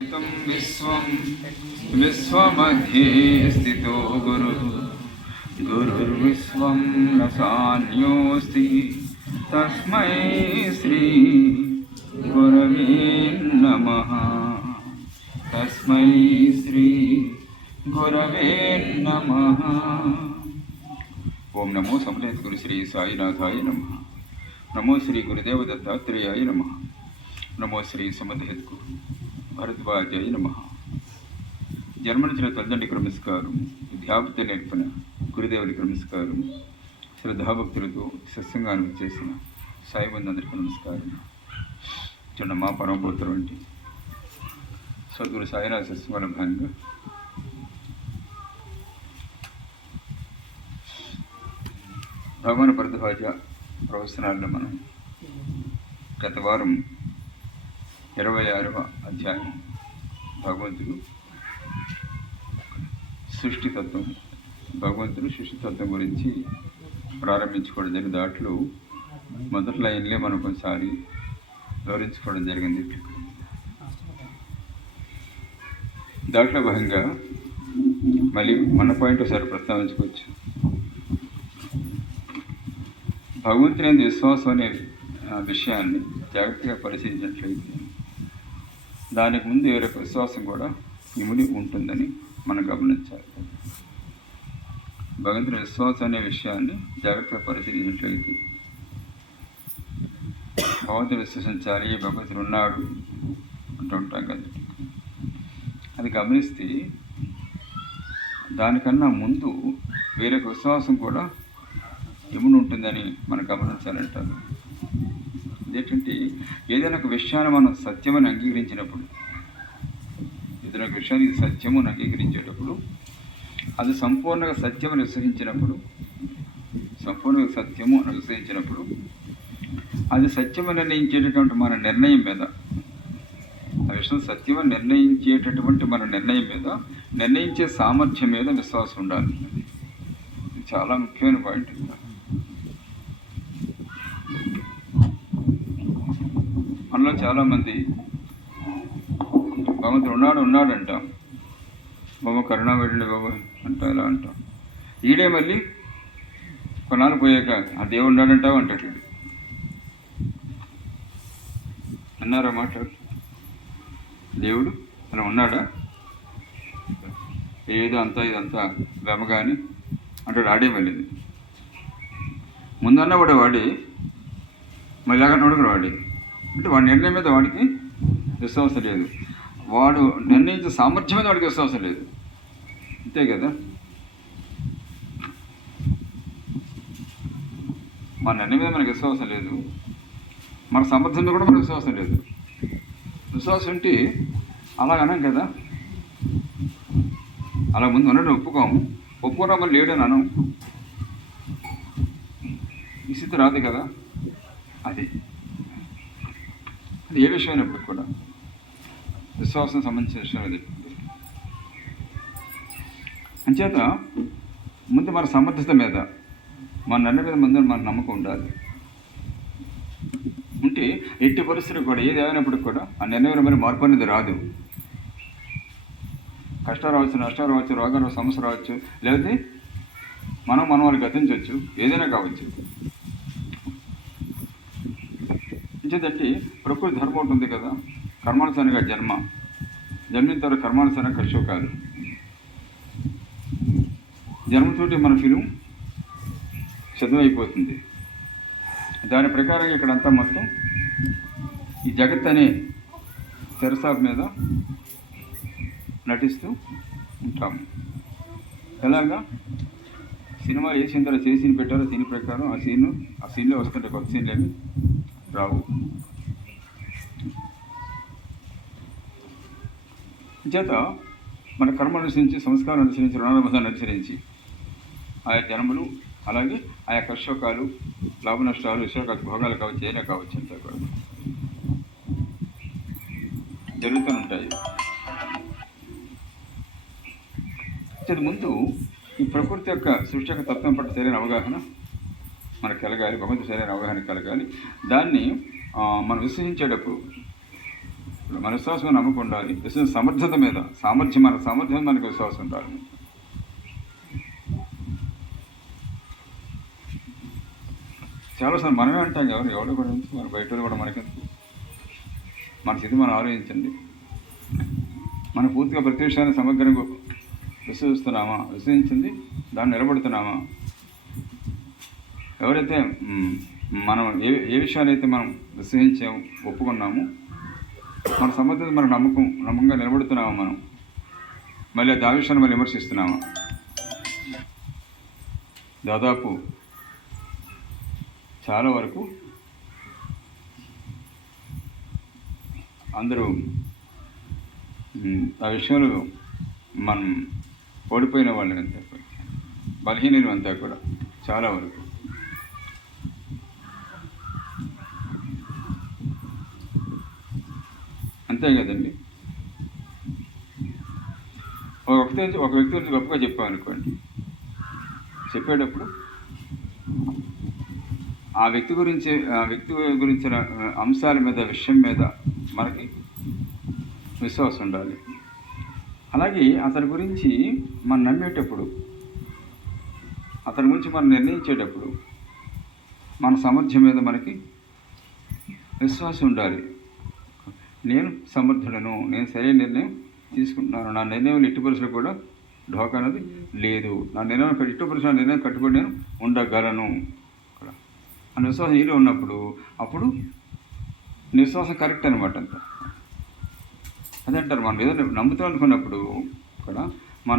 विश्वं विश्वमध्ये स्थितो गुरुर्विश्वं न सान्योऽस्ति तस्मै श्री गुरवे नमः। तस्मै श्री गुरवे नमः। ओम नमो समर्थ गुरु श्री साईनाथाय नमः। नमो श्री गुरुदेव दत्तात्रेयाय नमः। नमो श्री समर्थ गुरु భరద్వాజాయ నమః. జన్మనిచ్చిన తల్లిదండ్రికి నమస్కారం, విద్యాపతి నేర్పిన గురుదేవునికి నమస్కారం, శ్రద్ధాభక్తులతో సత్సంగానం చేసిన సాయి బంధువులందరికీ నమస్కారం. చూడండి, మా పరమపుత్రుడు వంటి సద్గురు సాయినాథ సత్సంగంలో భాగంగా భగవాన్ భరద్వాజ ప్రవచనాల్లో మనం గత వారం 26వ అధ్యాయం భగవంతుడు సృష్టితత్వం గురించి ప్రారంభించుకోవడం జరిగింది. దాంట్లో మొదటి లైన్లే మనం ఒకసారి వివరించుకోవడం జరిగింది. దాంట్లో భాగంగా మళ్ళీ మన పాయింట్ ఒకసారి ప్రస్తావించుకోవచ్చు. భగవంతుని యందు విశ్వాసం అనే విషయాన్ని జాగ్రత్తగా పరిశీలించినట్లయితే దానికి ముందు వేరొక విశ్వాసం కూడా ఇముడి ఉంటుందని మనం గమనించాలి. భగవంతుని విశ్వాసం అనే విషయాన్ని జాగ్రత్తగా పరిశీలించినట్లయితే భగవంతుడు విశ్వసించాలి, భగవంతుడు ఉన్నాడు అంటూ ఉంటాం కదా. అది గమనిస్తే దానికన్నా ముందు వేరొక విశ్వాసం కూడా ఇముడి ఉంటుందని మనం గమనించాలంటారు. ఏంటంటే ఏదైనా ఒక విషయాన్ని మనం సత్యమని అంగీకరించినప్పుడు, ఏదైనా ఒక విషయాన్ని సత్యమని అంగీకరించేటప్పుడు, అది సంపూర్ణంగా సత్యమని విశ్వసించినప్పుడు, అది సత్యమని నిర్ణయించేటటువంటి మన నిర్ణయం మీద, ఆ విషయం సత్యమని నిర్ణయించేటటువంటి మన నిర్ణయం మీద, నిర్ణయించే సామర్థ్యం మీద విశ్వాసం ఉండాలి. ఇది చాలా ముఖ్యమైన పాయింట్. మనలో చాలామంది భగవంతుడు ఉన్నాడు అంటాం, బాబు కరుణా వెళ్ళి బాబు అంటాం, ఇలా అంటాం. ఈడే మళ్ళీ కొన్నాళ్ళు పోయాక ఆ దేవుడు ఉన్నాడంటావు అంటాడు. అన్నారా మాట్లాడు? దేవుడు అలా ఉన్నాడా? ఏదో అంతా ఇదంతా వెమగాని అంటాడు. ఆడే మళ్ళీ ముందన్న కూడా వాడి మళ్ళీ అక్కడ కూడా వాడి అంటే వాడి నిర్ణయం మీద వాడికి విశ్వాసం లేదు, వాడు నిర్ణయించే సామర్థ్యం మీద వాడికి విశ్వాసం లేదు. అంతే కదా. మన నిర్ణయం మీద మనకి విశ్వాసం లేదు, మన సామర్థ్యం మీద కూడా మనకు విశ్వాసం లేదు. విశ్వాసం ఉంటే అలాగనం కదా. అలా ముందు ఉన్నట్టు ఒప్పుకోరా మరి లేడని అనం, ఈ స్థితి రాదు కదా. అది ఏ విషయమైనప్పుడు కూడా విశ్వాసం సంబంధించిన విషయం అది. అంచేత ముందు మన సమర్థత మీద, మన నిర్ణయం మీద ముందు మన నమ్మకం ఉండాలి. ఉంటే ఎట్టి పరిస్థితులు కూడా ఏది ఏమైనప్పుడు కూడా ఆ నిర్ణయం మీద మార్పు అనేది రాదు. కష్టాలు రావచ్చు, నష్టాలు రావచ్చు, రోగాలు రావచ్చు, సమస్య రావచ్చు, లేకపోతే మనం వాళ్ళు గతించవచ్చు, ఏదైనా కావచ్చు. ఇంచేదంటే ప్రకృతి ధర్మం ఉంటుంది కదా. కర్మానుసారంగా జన్మిన తర్వాత కర్మానుసారంగా కర్షకాలు. జన్మతోటి మన ఫిలిం చదువైపోతుంది. దాని ప్రకారం ఇక్కడంతా మొత్తం ఈ జగత్ అనే తెరసాబ్ మీద నటిస్తూ ఉంటాము. ఎలాగా సినిమాలు ఏ సీన్ తర్వాత ఏ సీన్ పెట్టారో సీన్ ప్రకారం ఆ సీన్లో వస్తుంటే కొత్త సీన్లు ఏమి రావు. చేత మన కర్మ అనుసరించి, సంస్కారం అనుసరించి, రుణానుబంధాన్ని అనుసరించి ఆయా జన్మలు, అలాగే ఆయా కర్షకాలు, లాభ నష్టాలు, విశ్వక భోగాలు కావచ్చు, ఏదైనా కావచ్చు, అంతా కూడా జరుగుతూ ఉంటాయి. ముందు ఈ ప్రకృతి యొక్క సృష్టి యొక్క తత్వం పట్ల సరైన అవగాహన మనకు కలగాలి, భగవంతుడు సరైన అవగాహన కలగాలి. దాన్ని మనం విశ్వసించేటప్పుడు మన విశ్వాసం నమ్మకం ఉండాలి. విశ్వాసం సమర్థత మీద మన సామర్థ్యం మనకు విశ్వాసం ఉండాలి. చాలాసార్లు మనమే అంటాం ఎవరు కూడా మన బయట కూడా మనకెందుకు, మన స్థితి మనం ఆలోచించండి. మనం పూర్తిగా ప్రతి విషయాన్ని సమగ్రంగా విశ్వసిస్తున్నామా, విశ్వసించింది దాన్ని నిలబడుతున్నామా? ఎవరైతే మనం ఏ విషయాలైతే మనం విశ్వసించాము, ఒప్పుకున్నాము, మన సమర్థత మన నమ్మకంగా నిలబడుతున్నామా? మనం మళ్ళీ ఆ విషయాన్ని మళ్ళీ విమర్శిస్తున్నామా? దాదాపు చాలా వరకు అందరూ ఆ విషయంలో మనం ఓడిపోయిన వాళ్ళని అంతా కూడా, బలహీనలు అంతా కూడా చాలా వరకు. అంతే కదండి. ఒక వ్యక్తి గురించి గొప్పగా చెప్పామనుకోండి, చెప్పేటప్పుడు ఆ వ్యక్తి గురించిన అంశాల మీద, విషయం మీద మనకి విశ్వాసం ఉండాలి. అలాగే అతని గురించి మనం నమ్మేటప్పుడు, అతని గురించి మనం నిర్ణయించేటప్పుడు మన సామర్థ్యం మీద మనకి విశ్వాసం ఉండాలి. నేను సమర్థుడను, నేను సరైన నిర్ణయం తీసుకుంటున్నాను, నా నిర్ణయం ఎట్టి పరిస్థితులు కూడా ఢోకా అనేది లేదు, నా నిర్ణయం ఎట్టి పరిస్థితులు నిర్ణయం కట్టుబడి నేను ఉండగలను అనే విశ్వాసం నీలో ఉన్నప్పుడు అప్పుడు విశ్వాసం కరెక్ట్ అనమాట. అంతా అదే అంటారు. మనం ఏదో నమ్ముతాం అనుకున్నప్పుడు కూడా మన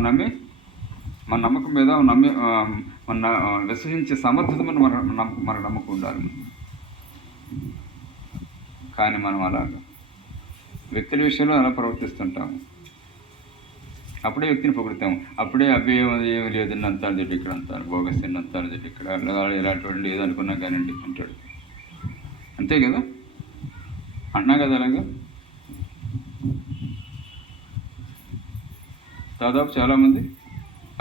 నమ్మకం మీద మన విశ్వసించే సమర్థత మీద మన నమ్మకం ఉండాలి. కానీ మనం అలాగా వ్యక్తుల విషయంలో అలా ప్రవర్తిస్తుంటాము. అప్పుడే వ్యక్తిని పొగుడుతాము, అప్పుడే ఏమి లేదని అంతాను చెప్పి ఇక్కడ అంతాను, బోగస్ని అంతాను చెప్పి ఇక్కడ ఇలాంటి వాడు ఏదనుకున్నా కానివ్వండి అంటాడు. అంతే కదా, అన్నా కదా అలాగా. దాదాపు చాలామంది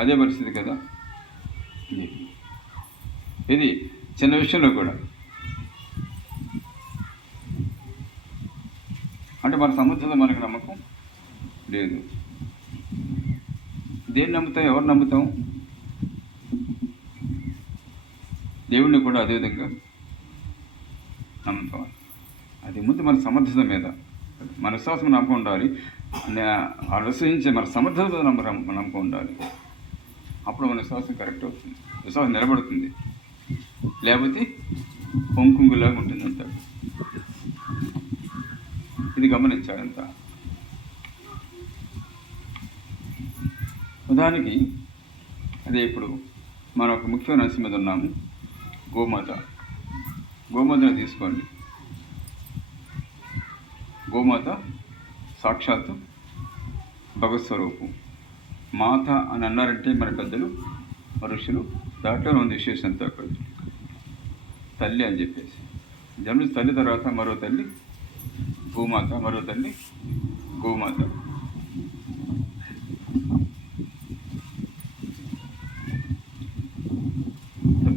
అదే పరిస్థితి కదా. ఇది చిన్న విషయంలో కూడా అంటే మన సమర్థత మనకు నమ్మకం లేదు. దేన్ని నమ్ముతాం, ఎవరు నమ్ముతాం? దేవుణ్ణి కూడా అదేవిధంగా నమ్ముతాం. అది ముందు మన సమర్థత మీద మన విశ్వాసం నమ్మకం ఉండాలి. విశ్వసించే మన సమర్థత నమ్మకం ఉండాలి. అప్పుడు మన విశ్వాసం కరెక్ట్ అవుతుంది, విశ్వాసం నిలబడుతుంది. లేకపోతే పొంకుంగులాగా ఉంటుంది అంతా. ఇది గమనించాడంతా. ఉదాహరణకి అదే ఇప్పుడు మనం ఒక ముఖ్యమైన అంశం మీద ఉన్నాము, గోమాతను తీసుకోండి. గోమాత సాక్షాత్తు భగవత్ స్వరూపం. మాత అని అన్నారంటే మన పెద్దలు, ఋషులు, దాంట్లో ఉంది విశేషంతో తల్లి అని చెప్పేసి. జన్మ తల్లి తర్వాత మరో తల్లి భూమాత, మరో తల్లి గోమాత.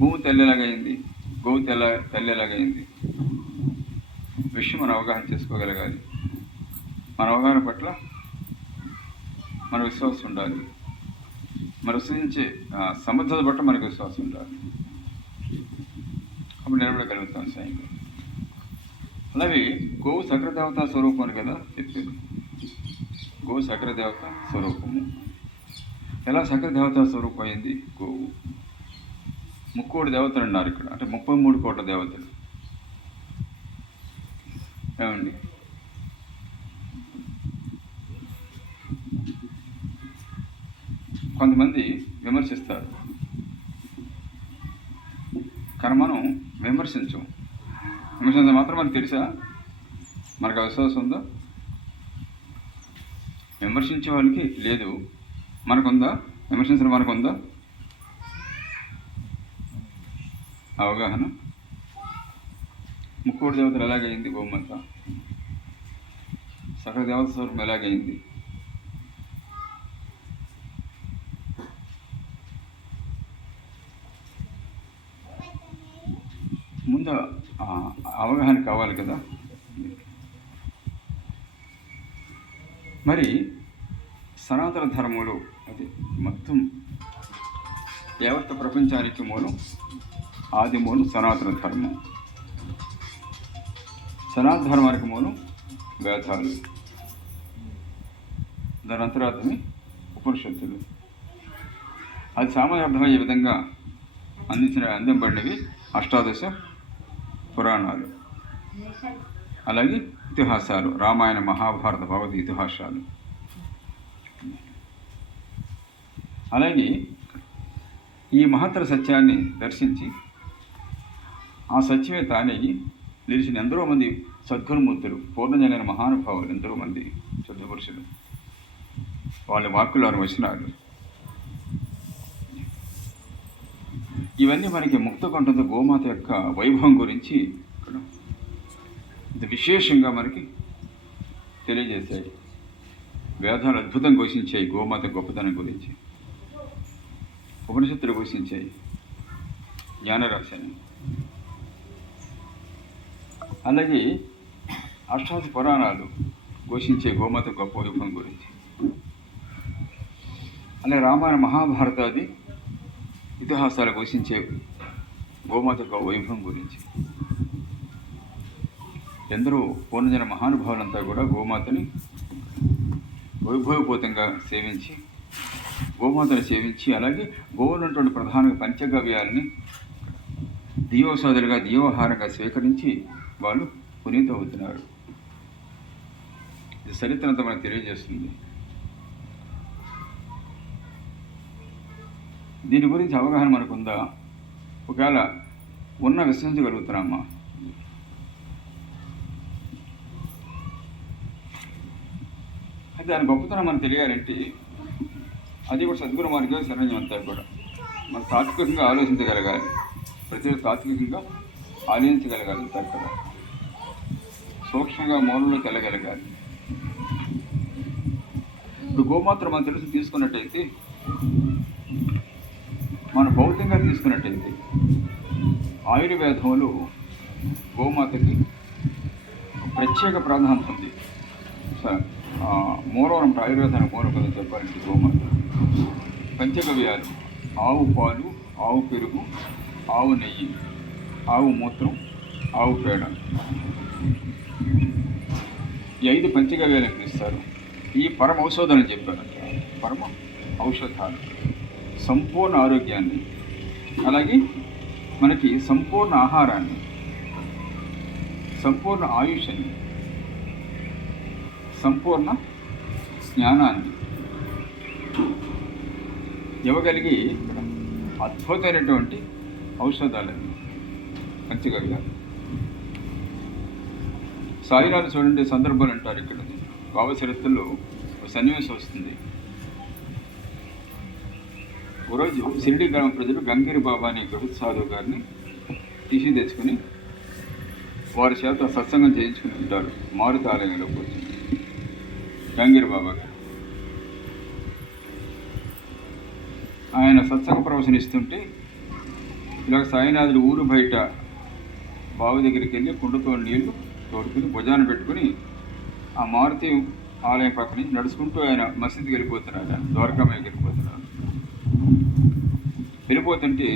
భూమి తల్లి ఎలాగైంది, గోవు తల్లి ఎలాగైంది విషయం మనం అవగాహన చేసుకోగలగాలి. మన అవగాహన పట్ల మన విశ్వాసం ఉండాలి. మన విశ్వసించే సమర్థత పట్ల మనకు విశ్వాసం ఉండాలి. అప్పుడు నిలబడగలుగుతాం స్వయంగా. అలాగే గోవు సకలదేవత స్వరూపం అని కదా చెప్పారు. గోవు సకలదేవత స్వరూపము. ఎలా సకలదేవత స్వరూపం అయింది గోవు? 3 కోటి దేవతలు ఉన్నారు ఇక్కడ, అంటే 33 కోట్ల దేవతలు. ఏమండి, కొంతమంది విమర్శిస్తారు, కానీ మనం విమర్శించం. విమర్శించడం మాత్రం మనకు తెలుసా? మనకు విశ్వాసం ఉందా? విమర్శించే వాళ్ళకి లేదు, మనకుందా? విమర్శించడం మనకుందా అవగాహన? 3 కోటి దేవతలు ఎలాగైంది గోమాత? సకల దేవత స్వరూపం ఎలాగైంది? ముందు అవగాహన కావాలి కదా. మరి సనాతన ధర్మంలో అది మొత్తం యావత్ ప్రపంచానికి మూలం, ఆది మూలం సనాతన ధర్మం. సనాతన ధర్మానికి మూలం వేదాలు, దాని అంతరాత్మే ఉపనిషత్తులు. అది సామాన్య అర్థమయ్యే విధంగా అందింపబడినవి అష్టాదశ పురాణాలు, అలాగే ఇతిహాసాలు, రామాయణ, మహాభారత, భగవద్ ఇతిహాసాలు. అలాగే ఈ మహత్తర సత్యాన్ని దర్శించి ఆ సత్యమే తానయ్యి నిలిచిన ఎందరో మంది సద్గురుమూర్తులు, పూర్ణజనైన మహానుభావులు, ఎందరో మంది శుద్ధపురుషులు, వాళ్ళ వాక్కులారు వచనాలు, ఇవన్నీ మనకి ముక్తకంఠంతో గోమాత యొక్క వైభవం గురించి ఇక్కడ ఇది విశేషంగా మనకి తెలియజేశాయి. వేదాలు అద్భుతం ఘోషించాయి గోమాత గొప్పతనం గురించి, ఉపనిషత్తులు ఘోషించాయి జ్ఞానరాశిని. అలాగే అష్టాదశ పురాణాలు ఘోషించే గోమాత గొప్ప వైభవం గురించి, అలాగే రామాయణ, మహాభారతాది ఇతిహాసాలు ఘోషించే గోమాత వైభవం గురించి. ఎందరో పూర్ణజన మహానుభావులంతా కూడా గోమాతని వైభవపూతంగా సేవించి, గోమాతను సేవించి, అలాగే గోవున్నటువంటి ప్రధాన పంచగవ్యాలని దీవోసాదులుగా, దీవహారంగా స్వీకరించి వాళ్ళు పునీత అవుతున్నారు. ఇది చరిత్రంతా మనకు తెలియజేస్తుంది. దీని గురించి అవగాహన మనకుందా? ఒకవేళ ఉన్న విశ్వసించగలుగుతున్నామా? అయితే దాని గొప్పతనం మనకు తెలియాలంటే అది కూడా సద్గురు మార్గం శరణ్యం అంతా కూడా మనం తాత్వికంగా ఆలోచించగలగాలి. ప్రతి తాత్వికంగా ఆలోచించగలగాలి, ఇక్కడ సూక్ష్మంగా మూలంలో తెలగలగాలి. ఇప్పుడు గోమాత్ర మనం తెలిసి తీసుకున్నట్టయితే, మన భౌతికంగా తీసుకున్నట్టయితే ఆయుర్వేదంలో గోమాతకి ప్రత్యేక ప్రాధాన్యత ఉంది. మూలవరం ఆయుర్వేదానికి మూలపదం చెప్పాలంటే గోమాత పంచగవ్యాలు: ఆవు పాలు, ఆవు పెరుగు, ఆవు నెయ్యి, ఆవు మూత్రం, ఆవు పేడ, ఈ 5 పంచగవ్యాలను పిలుస్తారు. ఈ పరమ ఔషధాలని చెప్పారు. పరమ ఔషధాలు సంపూర్ణ ఆరోగ్యాన్ని, అలాగే మనకి సంపూర్ణ ఆహారాన్ని, సంపూర్ణ ఆయుష్ని, సంపూర్ణ జ్ఞానాన్ని ఇవ్వగలిగి అద్భుతమైనటువంటి ఔషధాలని పంచగవ్యాలు. సాయినాథ్ చూడండి సందర్భాలు అంటారు. ఇక్కడ భావచరిత్రలో సన్నివేశం వస్తుంది. ఒకరోజు షిరిడి గ్రామ ప్రజలు గంగిరి బాబా అనే గడుత్ సాధువు గారిని తీసి తెచ్చుకుని వారి చేత సత్సంగం చేయించుకుని ఉంటారు. మారుతి ఆలయంలో కూర్చొని గంగిరి బాబా గారు ఆయన సత్సంగ ప్రవచనిస్తుంటే ఇలాగ సాయినాథుడు ఊరు బయట బావి దగ్గరికి వెళ్ళి కుండతో నీళ్లు తోడుకుని భుజాన్ని పెట్టుకుని ఆ మారుతి ఆలయం పక్క నుంచి నడుచుకుంటూ ఆయన మసీదుకి వెళ్ళిపోతున్నారు. ఆయన ద్వారకామయ్యకి వెళ్ళిపోతున్నారు. వెళ్ళిపోతుంటే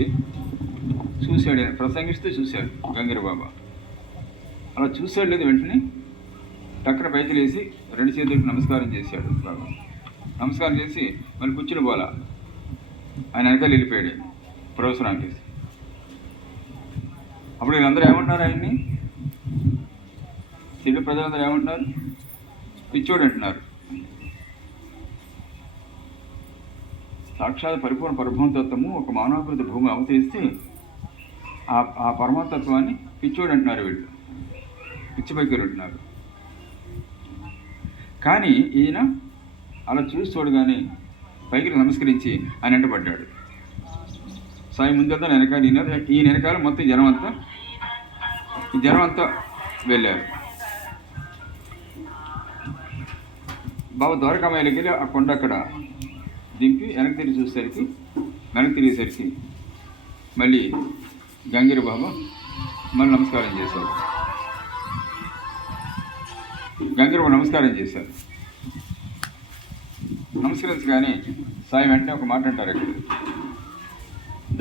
చూశాడు, ఆయన ప్రసంగిస్తూ చూశాడు గంగిరి బాబా. అలా చూశాడు లేదు, వెంటనే టక్కన పైకి లేచి 2 చేతులకు నమస్కారం చేశాడు బాబా. నమస్కారం చేసి మళ్ళీ కూర్చుని పోలా ఆయన వెనకాల వెళ్ళిపోయాడు ప్రవచనానికి. అప్పుడు వీళ్ళందరూ ఏమంటున్నారు? ఆయన్ని సిరి ప్రజలందరూ ఏమంటున్నారు? పిచ్చోడు అంటున్నారు. సాక్షాత్ పరిపూర్ణ పరబ్రహ్మతత్వము ఒక మానవాకృతి భూమి అవతరిస్తే ఆ పరమతత్వాన్ని పిచ్చోడు అంటున్నారు వీళ్ళు, పిచ్చిపైకలు అంటున్నారు. కానీ ఈయన అలా చూసి చూడగానే పైకి నమస్కరించి ఆయన వెంటబడ్డాడు. సాయి ముందంతా వెనకాల, ఈయన వెనకాల మొత్తం జనం అంతా వెళ్ళారు. బాబా ద్వారకామయ్యకి వెళ్ళి ఆ కొండ అక్కడ దింపి వెనక్కి తిరిగేసరికి మళ్ళీ గంగిరి బాబా మళ్ళీ నమస్కారం చేశారు. గంగిరి బాబా నమస్కారం చేశారు. నమస్కరించగానే సాయి వెంటనే ఒక మాట అంటారు ఇక్కడ,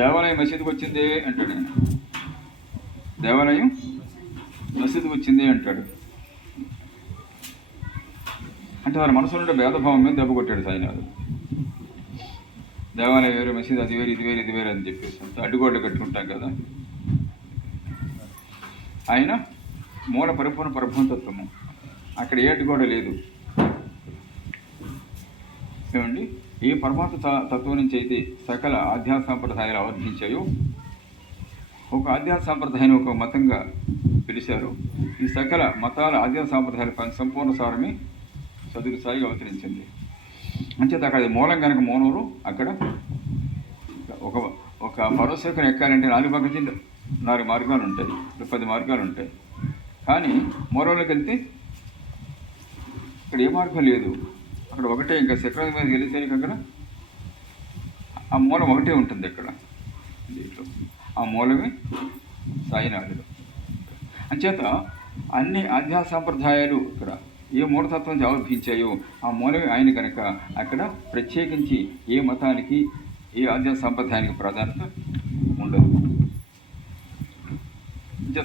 దేవాలయం మసీదుకి వచ్చిందే అంటాడు ఆయన. దేవాలయం మసీదుకి వచ్చింది అంటాడు. అంటే వారి మనసులో ఉండే భేదభావం మీద దెబ్బ కొట్టాడు సాయినాథుడు. దేవాలయం వేరు, మసీదు అది వేరు, ఇది వేరు, ఇది వేరు అని చెప్పేసి అంత అడ్డుగోడలు కట్టుకుంటాం కదా. ఆయన మూల పరిపూర్ణ పరబ్రహ్మతత్వము, అక్కడ ఏ అడ్డుగోడ లేదు. ఏమండి, ఏ పరమాత్మ తత్వం నుంచి అయితే సకల ఆధ్యాత్మ సాంప్రదాయాలు ఆవర్తించాయో, ఒక ఆధ్యాత్మ సాంప్రదాయాన్ని ఒక మతంగా పిలిచారు. ఈ సకల మతాల ఆధ్యాత్మ సాంప్రదాయాల సంపూర్ణ సారమే సద్గురు సాయి అవతరించింది. అంచేత అక్కడ మూలం కనుక మౌనంలో అక్కడ ఒక ఒక పరవశేఖరం ఎక్కాలంటే 4 మార్గాలు ఉంటాయి, 10 మార్గాలు ఉంటాయి. కానీ మూలంలోకి వెళ్తే ఇక్కడ ఏ మార్గం లేదు, అక్కడ ఒకటే. ఇంకా శిఖరం మీద గెలిస్తే అక్కడ ఆ మూలం ఒకటే ఉంటుంది. ఇక్కడ దీంట్లో ఆ మూలమే సాయినాథుడు. అంచేత అన్ని ఆధ్యాత్మ సాంప్రదాయాలు ఇక్కడ ఏ మూలతత్వం ఆవిర్భించాయో ఆ మూలమే ఆయన కనుక అక్కడ ప్రత్యేకించి ఏ మతానికి ఏ ఆధ్యాత్మ సాంప్రదాయానికి ప్రాధాన్యత ఉండదు.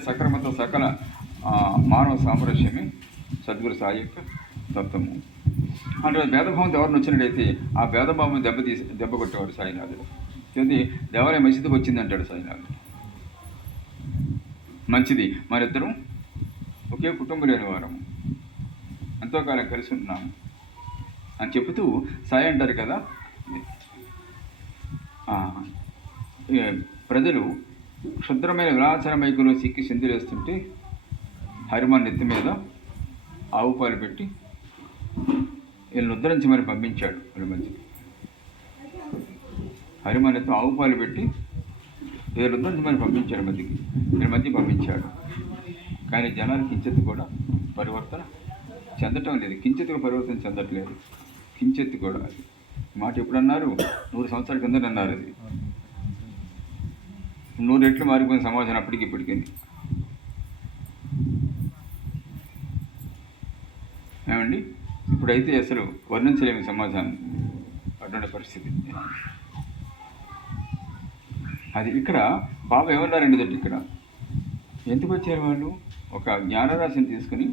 సక్రమత సకల మానవ సామరస్యమే సద్గురు సాయి యొక్క తత్వము. అంటే భేదభావం ఎవరిని వచ్చినట్టయితే ఆ భేదభావం దెబ్బ కొట్టేవాడు సాయినాథుడు. ఇది దేవాలయం మసీదుకి వచ్చింది అంటాడు సాయినాథుడు. మంచిది, మరిద్దరం ఒకే కుటుంబం లేని వారము, ఎంతో కాలం కలిసి ఉంటున్నాము అని చెబుతూ సాయి అంటారు కదా, ప్రజలు క్షుద్రమైన విలాసన మైకులో సిక్కి సింధులేస్తుంటే హరిమాన్ నెత్తి మీద ఆవు పాలు పెట్టి వీళ్ళని ఉద్ధరించమని పంపించాడు. వీళ్ళ మధ్య హరిమాన్ ఎత్తు ఆవు పాలు పెట్టి వీళ్ళు ఉద్ధరించమని పంపించాడు, వీళ్ళ మధ్య పంపించాడు. కానీ జనాలు కించెత్తు కూడా పరివర్తన చెందటం లేదు, కించెత్తుగా పరివర్తన చెందట్లేదు. కించెత్తు కూడా అది మాట ఎప్పుడన్నారు, 100 సంవత్సరాల కింద అన్నారు. అది 100 రెట్లు మారిపోయిన సమాజం అప్పటికి ఇప్పటికి. ఏమండి, ఇప్పుడైతే అసలు వర్ణించలేని సమాజాన్ని అటువంటి పరిస్థితి అది. ఇక్కడ బాబా ఏమన్నారండి దట్ ఇక్కడ ఎందుకు వచ్చారు వాళ్ళు? ఒక జ్ఞానరాశిని తీసుకుని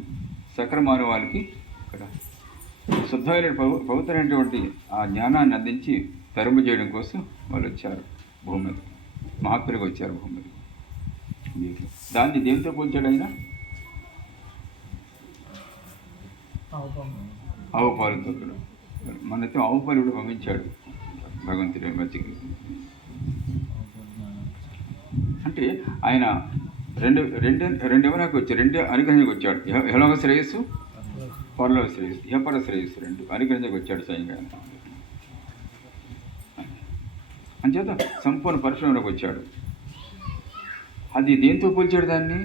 సకల మానవాళికి ఇక్కడ శుద్ధమైన పవిత్రమైనటువంటి ఆ జ్ఞానాన్ని అందించి తరింప చేయడం కోసం వాళ్ళు వచ్చారు భూమి మీద, మహాత్ములుగా వచ్చారు భూమి మీద. దాన్ని దేనితో పోల్చాడు ఆయన? ఆవు పాలతో కూడా. మనతో ఆవు పాలు కూడా పంపించాడు భగవంతుడి మధ్యకి. అంటే ఆయన రెండు ఏమనాకు వచ్చాడు, 2 అనుగ్రహానికి వచ్చాడు. యలోక శ్రేయస్సు, పరలోక శ్రేయస్సు, ఇహపర శ్రేయస్సు 2 అనుగ్రహానికి వచ్చాడు స్వయంగా. అంచేత సంపూర్ణ పరిశ్రమలోకి వచ్చాడు. అది దేంతో పోల్చాడు? దాన్ని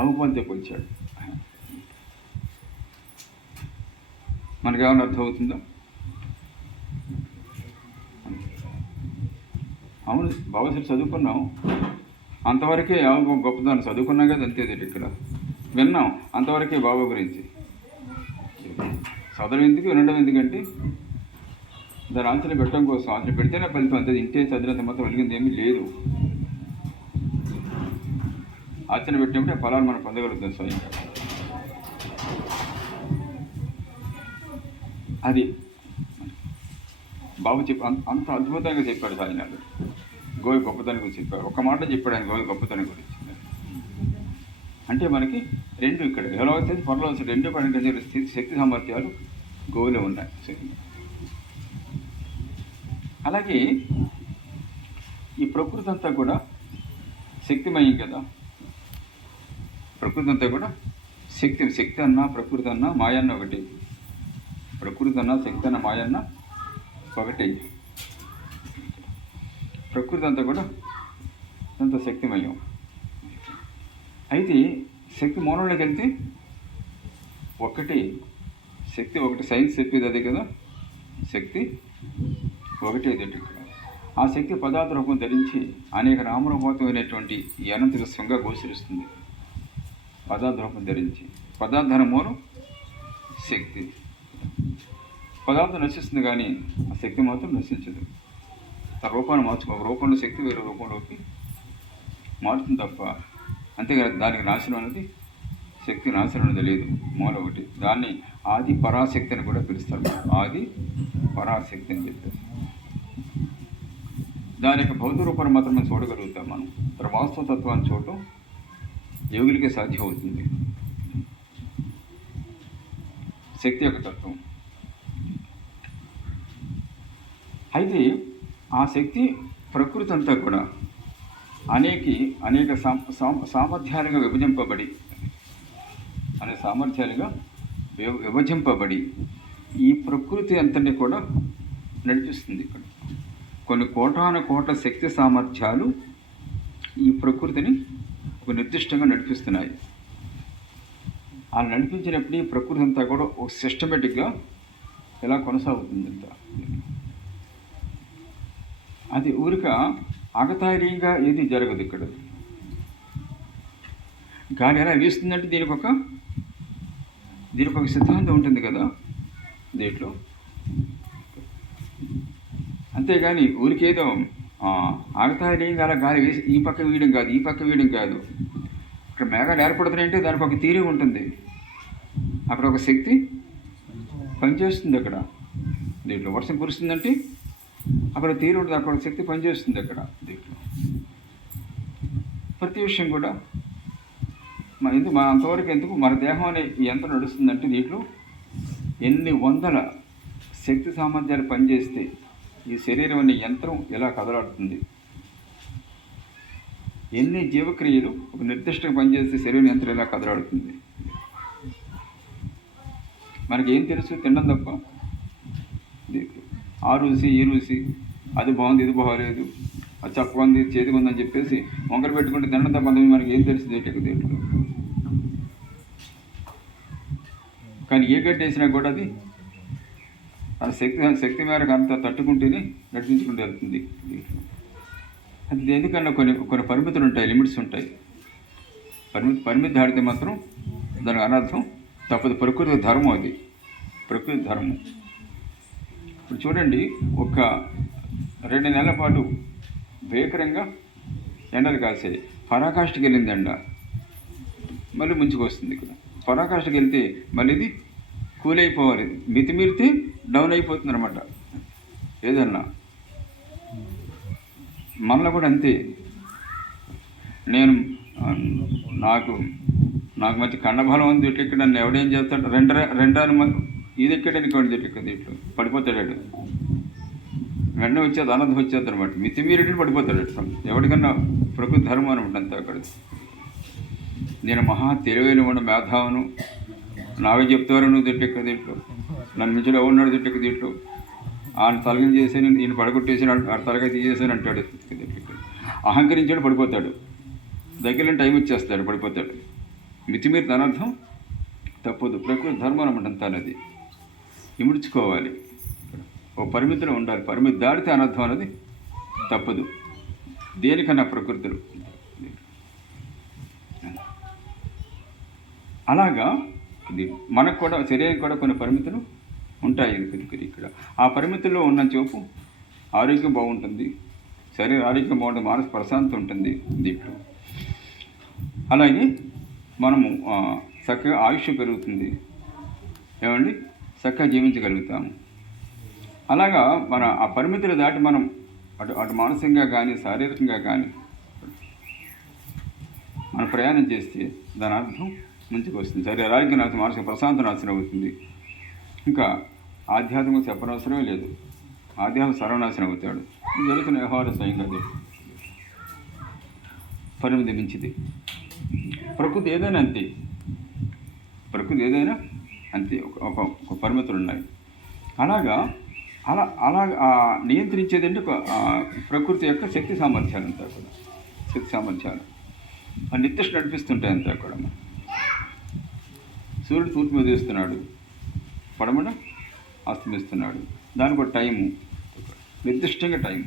ఆవు పాలతో పోల్చాడు. మనకేమైనా అర్థమవుతుందో? అవును, బాబాసారి చదువుకున్నాం, అంతవరకే గొప్పదాన్ని చదువుకున్నాం కదా, అంతే. ఇక్కడ విన్నాం అంతవరకే బాబా గురించి. చదవడం ఎందుకు, వినడం ఎందుకంటే దాని ఆచరణ పెట్టడం కోసం. ఆచరణ పెడితేనే ఫలితం. అంతే, ఇంటే చదివినంత మాత్రం వెలిగింది ఏమీ లేదు. ఆచరణ పెట్టినప్పుడే ఫలాలు మనం పొందగలుగుతాం స్వయంగా. అది బాబు అంత అద్భుతంగా చెప్పాడు సాయినాథుడు. గోవి గొప్పతనం గురించి చెప్పాడు. ఒక మాట చెప్పాడు ఆయన గోవి గొప్పతనం గురించి. అంటే మనకి 2 ఇక్కడ ఎవరో పరలోక 2 పడిన శక్తి సామర్థ్యాలు గోవిలో ఉన్నాయి. అలాగే ఈ ప్రకృతి అంతా కూడా శక్తిమయం కదా. ప్రకృతి అంతా కూడా శక్తి అన్నా ప్రకృతి అన్నా మాయన్న ఒకటి. ప్రకృతి అన్నా శక్తి అన్న మాయన్న ఒకటి. ప్రకృతి అంతా కూడా అంత శక్తిమయం. అయితే శక్తి మౌనంలోకి వెళ్తే ఒకటి శక్తి, ఒకటి సైన్స్ చెప్పేది అదే కదా, శక్తి ఒకటే ఎదుటి. ఆ శక్తి పదార్థ రూపం ధరించి అనేక నామరూపాతమైనటువంటి ఈ అనంత విశ్వంగా గోచరిస్తుంది. పదార్థ రూపం ధరించి, పదార్థాల మూలం శక్తి. పదార్థం నశిస్తుంది కానీ ఆ శక్తి మాత్రం నశించదు. ఆ రూపాన్ని మార్చుకో, ఒక రూపంలో శక్తి వేరే రూపంలోకి మారుతుంది తప్ప, అంతేకాదు దానికి నాశనం అనేది, శక్తి నాశనం అనేది లేదు. మూల ఒకటి, దాన్ని ఆది పరాశక్తి అని కూడా పిలుస్తారు. ఆది పరాశక్తి అని చెప్తారు. దాని యొక్క భౌతిక రూపాన్ని మాత్రమే చూడగలుగుతాం మనం. తన వాస్తవతత్వాన్ని చూడటం యోగులకే సాధ్యం అవుతుంది. శక్తి యొక్క తత్వం. అయితే ఆ శక్తి ప్రకృతి అంతా కూడా అనేక సామర్థ్యాలుగా విభజింపబడి ఈ ప్రకృతి అంతని కూడా నడిపిస్తుంది. ఇక్కడ కొన్ని కోట్ల శక్తి సామర్థ్యాలు ఈ ప్రకృతిని ఒక నిర్దిష్టంగా నడిపిస్తున్నాయి. ఆ నడిపించినప్పుడు ఈ ప్రకృతి అంతా కూడా ఒక సిస్టమేటిక్గా ఎలా కొనసాగుతుంది అంత. అది ఊరిక ఆగతాయిగా ఏది జరగదు. ఇక్కడ గాలి ఎలా వీస్తుందంటే దీనికి ఒక సిద్ధాంతం ఉంటుంది కదా దీంట్లో. అంతేగాని ఊరికేదో ఆగతాయిగా అలా గాలి వేసి ఈ పక్క వీయడం కాదు. అక్కడ మేఘాలు ఏర్పడుతున్నాయంటే దానికి ఒక తీరే ఉంటుంది. అక్కడ ఒక శక్తి పనిచేస్తుంది. అక్కడ దీంట్లో వర్షం కురుస్తుందంటే అక్కడ తీరు ఉంటుంది, అక్కడ శక్తి పనిచేస్తుంది. అక్కడ దీంట్లో ప్రతి విషయం కూడా అంతవరకు ఎందుకు మన దేహం అనే యంత్రం నడుస్తుందంటే దీంట్లో ఎన్ని వందల శక్తి సామర్థ్యాలు పనిచేస్తే ఈ శరీరం అనే యంత్రం ఎలా కదలాడుతుంది. ఎన్ని జీవక్రియలు ఒక నిర్దిష్టంగా పనిచేస్తే శరీరం యంత్రం ఎలా కదలాడుతుంది. మనకి ఏం తెలుసు? తినడం తప్ప. ఆ రుచి ఈ రుచి, అది బాగుంది ఇది బాగోలేదు, అది చప్పగా ఉంది చేతిగా ఉందని చెప్పేసి వంకలు పెట్టుకుంటే తినడం తప్ప మనకి ఏం తెలుసు దీంట్లో. కానీ ఏ గడ్డి వేసినా కూడా అది తన శక్తి మేరకు అంతా తట్టుకుంటేనే నడిపించుకుంటూ వెళ్తుంది. అది ఎందుకన్నా కొన్ని పరిమితులు ఉంటాయి, లిమిట్స్ ఉంటాయి. పరిమితి దాడితే మాత్రం దానికి అనర్థం తప్పదు. ప్రకృతి ధర్మం అది, ప్రకృతి ధర్మం. ఇప్పుడు చూడండి, ఒక 2 నెలల పాటు భీకరంగా ఎండలు కాసాయి. పరాకాష్ఠకి వెళ్ళింది ఎండ, మళ్ళీ ముంచుకు వస్తుంది. ఇక్కడ పరాకాష్ఠకి వెళ్తే మళ్ళీ ఇది కూల్ అయిపోవాలి, మితిమీరితే డౌన్ అయిపోతుంది అనమాట. ఏదన్నా మనలో కూడా అంతే. నాకు మంచి కండబలం ఉంది, ఇట్లా నన్ను ఎవడేం చేస్తాడు, రెండాలు ఇది ఎక్కడనుకోండి ఇట్లా పడిపోతాడు. వెంటనే వచ్చేది ఆనందం వచ్చేది అనమాట. మితిమీరి పడిపోతాడు. ఎవరికన్నా ప్రకృతి ధర్మం అనమాట అంతా. అక్కడ నేను మహా తెలివైన మేధావును, నావే చెప్తారు నువ్వు దీంట్లో నన్ను మించుడు ఎవరున్నాడు దీంట్లో ఆయన తలగం చేసాను, ఈయన పడగొట్టేసాను, తలగా తీసేసాను అంటాడు. అహంకరించాడు, పడిపోతాడు. దగ్గర టైం ఇచ్చేస్తాడు, పడిపోతాడు. మితిమీరి అనర్థం తప్పదు. ప్రకృతి ధర్మం అనమాట అంతా. అనేది ఇముడ్చుకోవాలి, ఓ పరిమితిలో ఉండాలి. పరిమితి దాడితే అనర్థం అనేది తప్పదు దేనికన్నా ప్రకృతిలో. అలాగా ఇది మనకు కూడా శరీరానికి కూడా కొన్ని పరిమితులు ఉంటాయి. ఇక్కడ ఆ పరిమితుల్లో ఉన్న చూపు ఆరోగ్యం బాగుంటుంది, శరీర ఆరోగ్యం బాగుంటుంది, మానసిక ప్రశాంతత ఉంటుంది దీంట్లో. అలాగే మనము చక్కగా ఆయుష్ పెరుగుతుంది, ఏమండి, చక్కగా జీవించగలుగుతాము. అలాగా మన ఆ పరిమితులు దాటి మనం అటు మానసికంగా కానీ శారీరకంగా కానీ మనం ప్రయాణం చేస్తే దాని అర్థం ముందుకు వస్తుంది. శరీర ఆరోగ్యం నాశనం, మానసిక ప్రశాంతం నాశనం అవుతుంది. ఇంకా ఆధ్యాత్మిక చెప్పనవసరమే లేదు. ఆధ్యాత్మిక సర్వనాశనం అవుతాడు. జరుగుతున్న వ్యవహార స్వయంగా పరిమితి మించిది. ప్రకృతి ఏదైనా అంతే, ఒక పరిమితులు ఉన్నాయి. అలాగా నియంత్రించేది అంటే ప్రకృతి యొక్క శక్తి సామర్థ్యాలు అంతా కూడా. శక్తి సామర్థ్యాలు నిర్దిష్ట నడిపిస్తుంటాయి అంతా కూడా. సూర్యుడు తూర్పు మీద వేస్తున్నాడు, పడమట అస్తమిస్తున్నాడు. దానికి ఒక టైము, నిర్దిష్టంగా టైం.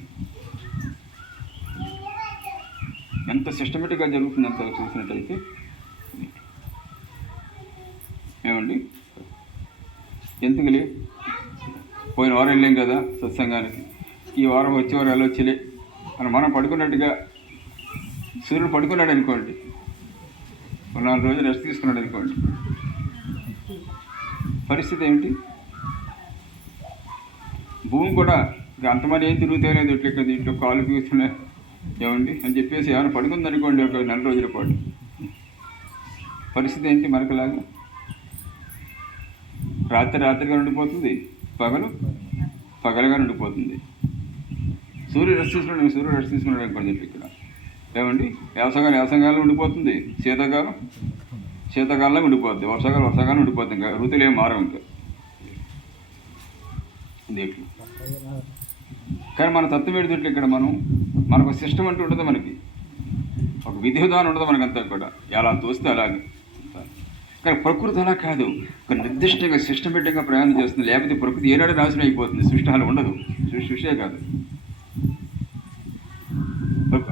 ఎంత సిస్టమేటిక్గా జరుగుతుందంత చూసినట్టయితే ఏమండి, ఎందుకులే పోయిన వారం వెళ్ళాం కదా సత్సంగానికి, ఈ వారం వచ్చే వారం వెళ్ళొచ్చిలే అని మనం పడుకున్నట్టుగా సూర్యుడు పడుకున్నాడు అనుకోండి, 4 రోజులు రెస్ట్ తీసుకున్నాడు అనుకోండి, పరిస్థితి ఏమిటి? భూమి కూడా అంతమంది ఏం తిరుగుతాయనేది ఇట్లా దీంట్లో కాలు పీస్తున్నాయి ఏమండి అని చెప్పేసి ఏమైనా పడుకుందనుకోండి ఒక 4 రోజుల పాటు, పరిస్థితి ఏంటి? మనకులాగా రాత్రిగా ఉండిపోతుంది, పగలుగా ఉండిపోతుంది. సూర్యుడు రెస్ట్ తీసుకున్నాడు అనుకోండి చెప్పి ఇక్కడ ఏమండి, యాసంగాలం ఉండిపోతుంది, శీతాకాలంలో ఉండిపోద్ది, వర్షాకాలం ఉండిపోతుంది. ఇంకా ఋతువులు ఏం మారవు ఇంకా దీంట్లో. కానీ మన తత్వం ఏంటి ఇక్కడ మనకు సిస్టమ్ అంటూ ఉంటుంది, మనకి ఒక విధి విధానం ఉంటుంది మనకంతా కూడా, ఎలా తోస్తే అలాగే. కానీ ప్రకృతి అలా కాదు, ఒక నిర్దిష్టంగా సిస్టమేటిక్గా ప్రయాణం చేస్తుంది. లేకపోతే ప్రకృతి ఏనాడు నాశనం అయిపోతుంది, సృష్టి అలా ఉండదు, సృష్టియే కాదు,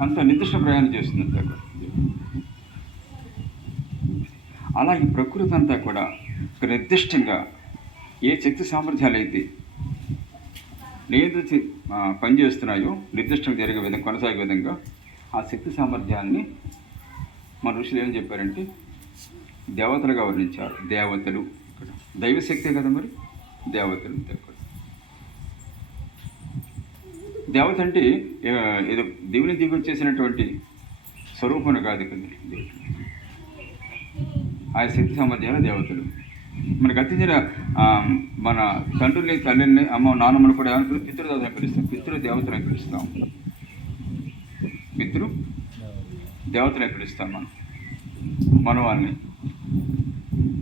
అంత నిర్దిష్ట ప్రయాణం చేస్తుంది అంతా కూడా. అలాగే ప్రకృతి అంతా కూడా ఒక నిర్దిష్టంగా ఏ శక్తి సామర్థ్యాలు అయితే నియంత్రించి పనిచేస్తున్నాయో, నిర్దిష్టంగా జరిగే విధంగా, కొనసాగే విధంగా ఆ శక్తి సామర్థ్యాన్ని మన ఋషులు ఏం చెప్పారంటే దేవతలుగా వర్ణించారు. దేవతలు దైవశక్తే కదా మరి, దేవతలు. దేవత అంటే ఏదో దేవుని దిగి వచ్చేసినటువంటి స్వరూపం కాదు కదా, ఆ శక్తి సామర్థ్యాలు దేవతలు. మనకు అతిథిన మన తండ్రిని, తల్లిని, అమ్మ, నాన్నమ్మని కూడా పితృదేవతని పిలుస్తాం, పితృదేవతని పిలుస్తాం, దేవతని పిలుస్తాం మన వాళ్ళని.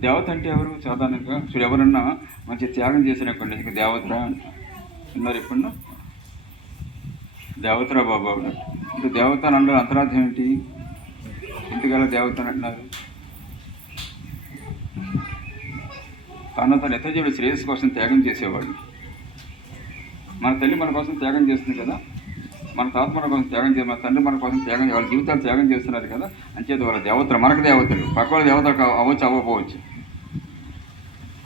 దేవత అంటే ఎవరు? సాధారణంగా చూడు, ఎవరన్నా మంచి త్యాగం చేసినప్పుడు ఇంకా దేవతరా ఉన్నారు, ఎప్పుడన్నా దేవతరా బాబు అంటే దేవత అని అన్నారు. అంతరార్థం ఏంటి? ఎందుకలా దేవత అని అంటున్నారు? తన ఇతరుల శ్రేయస్సు కోసం త్యాగం చేసేవాడు. మన తల్లి మన కోసం త్యాగం చేస్తుంది కదా, మన తాత మన కోసం త్యాగం చేయాలి, మన తండ్రి మన కోసం త్యాగం చేయాలి, వాళ్ళ జీవితాలు త్యాగం చేస్తున్నారు కదా, అంచేత వాళ్ళ దేవతలు, మనకు దేవతలు. పక్క వాళ్ళ దేవతలు అవ్వచ్చు, అవ్వకపోవచ్చు.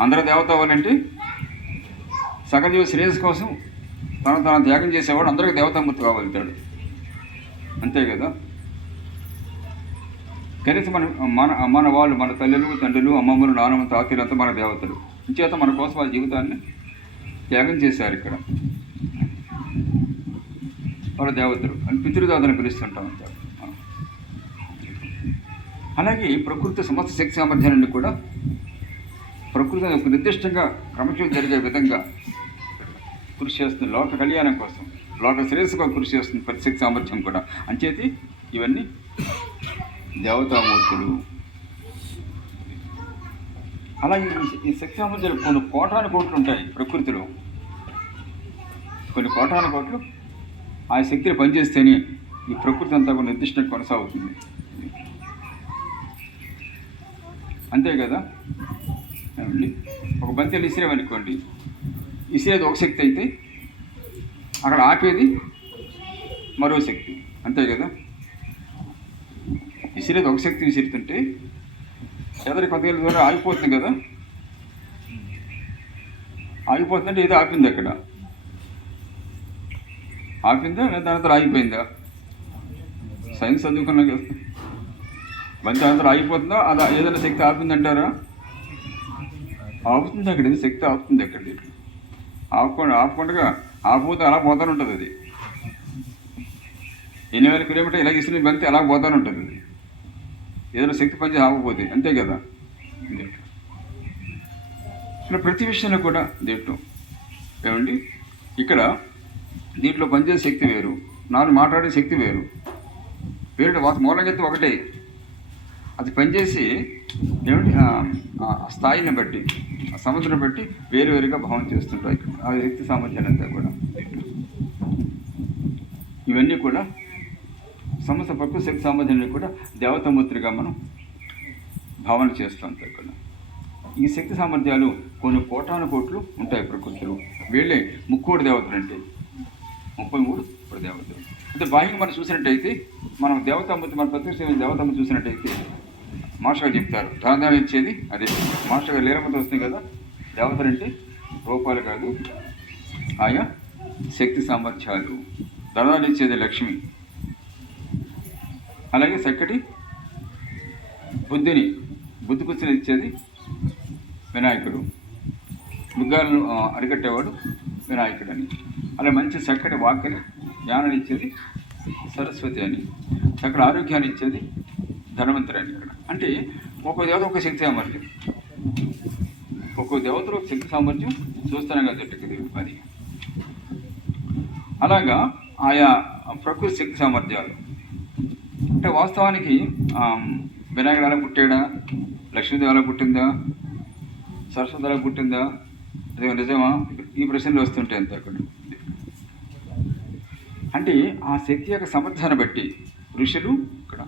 అందరూ దేవత అవ్వాలంటే సగజీవ శ్రేయస్సు కోసం తన త్యాగం చేసేవాడు అందరికీ దేవతామూర్తి కావాలంటాడు, అంతే కదా. కనీసం మన వాళ్ళు, మన తల్లులు, తండ్రులు, అమ్మమ్మలు, నాన్నమ్మ, తాతయ్యలంతా మన దేవతలు. ఇంచేత మన కోసం వాళ్ళ జీవితాన్ని త్యాగం చేశారు. ఇక్కడ వాళ్ళ దేవతలు అని పితృదేవతని పిలుస్తుంటాం అంటారు. అలాగే ప్రకృతి సమస్త శక్తి సామర్థ్యాలన్నీ కూడా ప్రకృతి ఒక నిర్దిష్టంగా క్రమశిక్షణ జరిగే విధంగా కృషి చేస్తుంది. లోక కళ్యాణం కోసం, లోక శ్రేయస్సుగా కృషి చేస్తుంది ప్రతి శక్తి సామర్థ్యం కూడా. అంచేతి ఇవన్నీ దేవతామూర్తులు. అలాగే ఈ శక్తి సామర్థ్యాలు కొన్ని కోటాను కోట్లు ఉంటాయి ప్రకృతిలో, కొన్ని కోటాను కోట్లు ఆ శక్తిని పనిచేస్తేనే ఈ ప్రకృతి అంతా కూడా నిర్దిష్టంగా కొనసాగుతుంది, అంతే కదా. ఒక బంతిని ఇసిరేమనుకోండి, ఇసిరేది ఒక శక్తి అయితే అక్కడ ఆపేది మరో శక్తి, అంతే కదా. విసిరేది ఒక శక్తి విసిరుతుంటే ఎదరి కొద్దిగా ద్వారా ఆగిపోతుంది కదా, ఆగిపోతుందంటే ఏదో ఆపింది, అక్కడ ఆపిందా లేదా దాని తర్వాత ఆగిపోయిందా? సైన్స్ చదువుకున్నాం కదా, బంతి అంతా ఆగిపోతుందా, అది ఏదైనా శక్తి ఆపిందంటారా? ఆపుతుంది, అక్కడ ఏదో శక్తి ఆపుతుంది, అక్కడ ఆపకుండా ఆగిపోతే అలా పోతానే ఉంటుంది. అది 8,000 కిలోమీటర్ ఇలా ఇసిన బంతి అలా పోతానే ఉంటుంది. అది ఏదైనా శక్తి పనిచేసి ఆగిపోతే, అంతే కదా. ఇక్కడ ప్రతి విషయంలో కూడా దీంట్లో ఏమండి, ఇక్కడ దీంట్లో పనిచేసే శక్తి వేరు, నాలుగు మాట్లాడే శక్తి వేరు, మూలంగా ఒకటే. అది పనిచేసి ఏమిటి స్థాయిని బట్టి, ఆ సముద్రం బట్టి వేరువేరుగా భావన చేస్తుంటాయి ఇక్కడ ఆ శక్తి సామర్థ్యాలు అంతా కూడా. ఇవన్నీ కూడా సమస్త ప్రకృతి శక్తి సామర్థ్యాన్ని కూడా దేవతామూర్తిగా మనం భావన చేస్తాం ఇక్కడ. ఈ శక్తి సామర్థ్యాలు కొన్ని కోటాను కోట్లు ఉంటాయి ప్రకృతిలో. వీళ్ళే 30 దేవతలు అంటే 33 దేవతలు. అంటే బాహ్యంగా మనం చూసినట్టయితే, మనం దేవతామూర్తి, మన ప్రత్యక్ష దేవతామూర్తి చూసినట్టయితే మాస్టర్ గారు చెప్తారు, ప్రాధాన్యం ఇచ్చేది అదే. మాస్టర్ గారు లీలమతో వస్తుంది కదా, దేవతలు అంటే రూపాలు కాదు, ఆయా శక్తి సామర్థ్యాలు. ధనాన్ని ఇచ్చేది లక్ష్మి, అలాగే చక్కటి బుద్ధి కూర్చొని ఇచ్చేది వినాయకుడు, మృగాలను అరికట్టేవాడు వినాయకుడు అని. అలా మంచి చక్కటి వాక్ని జ్ఞానాన్ని ఇచ్చేది సరస్వతి అని, చక్కటి ఆరోగ్యాన్ని ఇచ్చేది ధనవంతుడు అని. ఇక్కడ అంటే ఒక్కో దేవత ఒక శక్తి సామర్థ్యం, ఒక్కో దేవతలో శక్తి సామర్థ్యం చూస్తున్నాం కదా. అది అలాగా ఆయా ప్రకృతి శక్తి సామర్థ్యాలు. అంటే వాస్తవానికి వినాయకుడు ఎలా పుట్టాడా, లక్ష్మీదేవి ఎలా పుట్టిందా, సరస్వతి ఎలా పుట్టిందా, అదే నిజమా, ఈ ప్రశ్నలు వస్తుంటాయి అంతే అక్కడ. అంటే ఆ శక్తి యొక్క సమర్థాన్ని బట్టి ఋషులు ఇక్కడ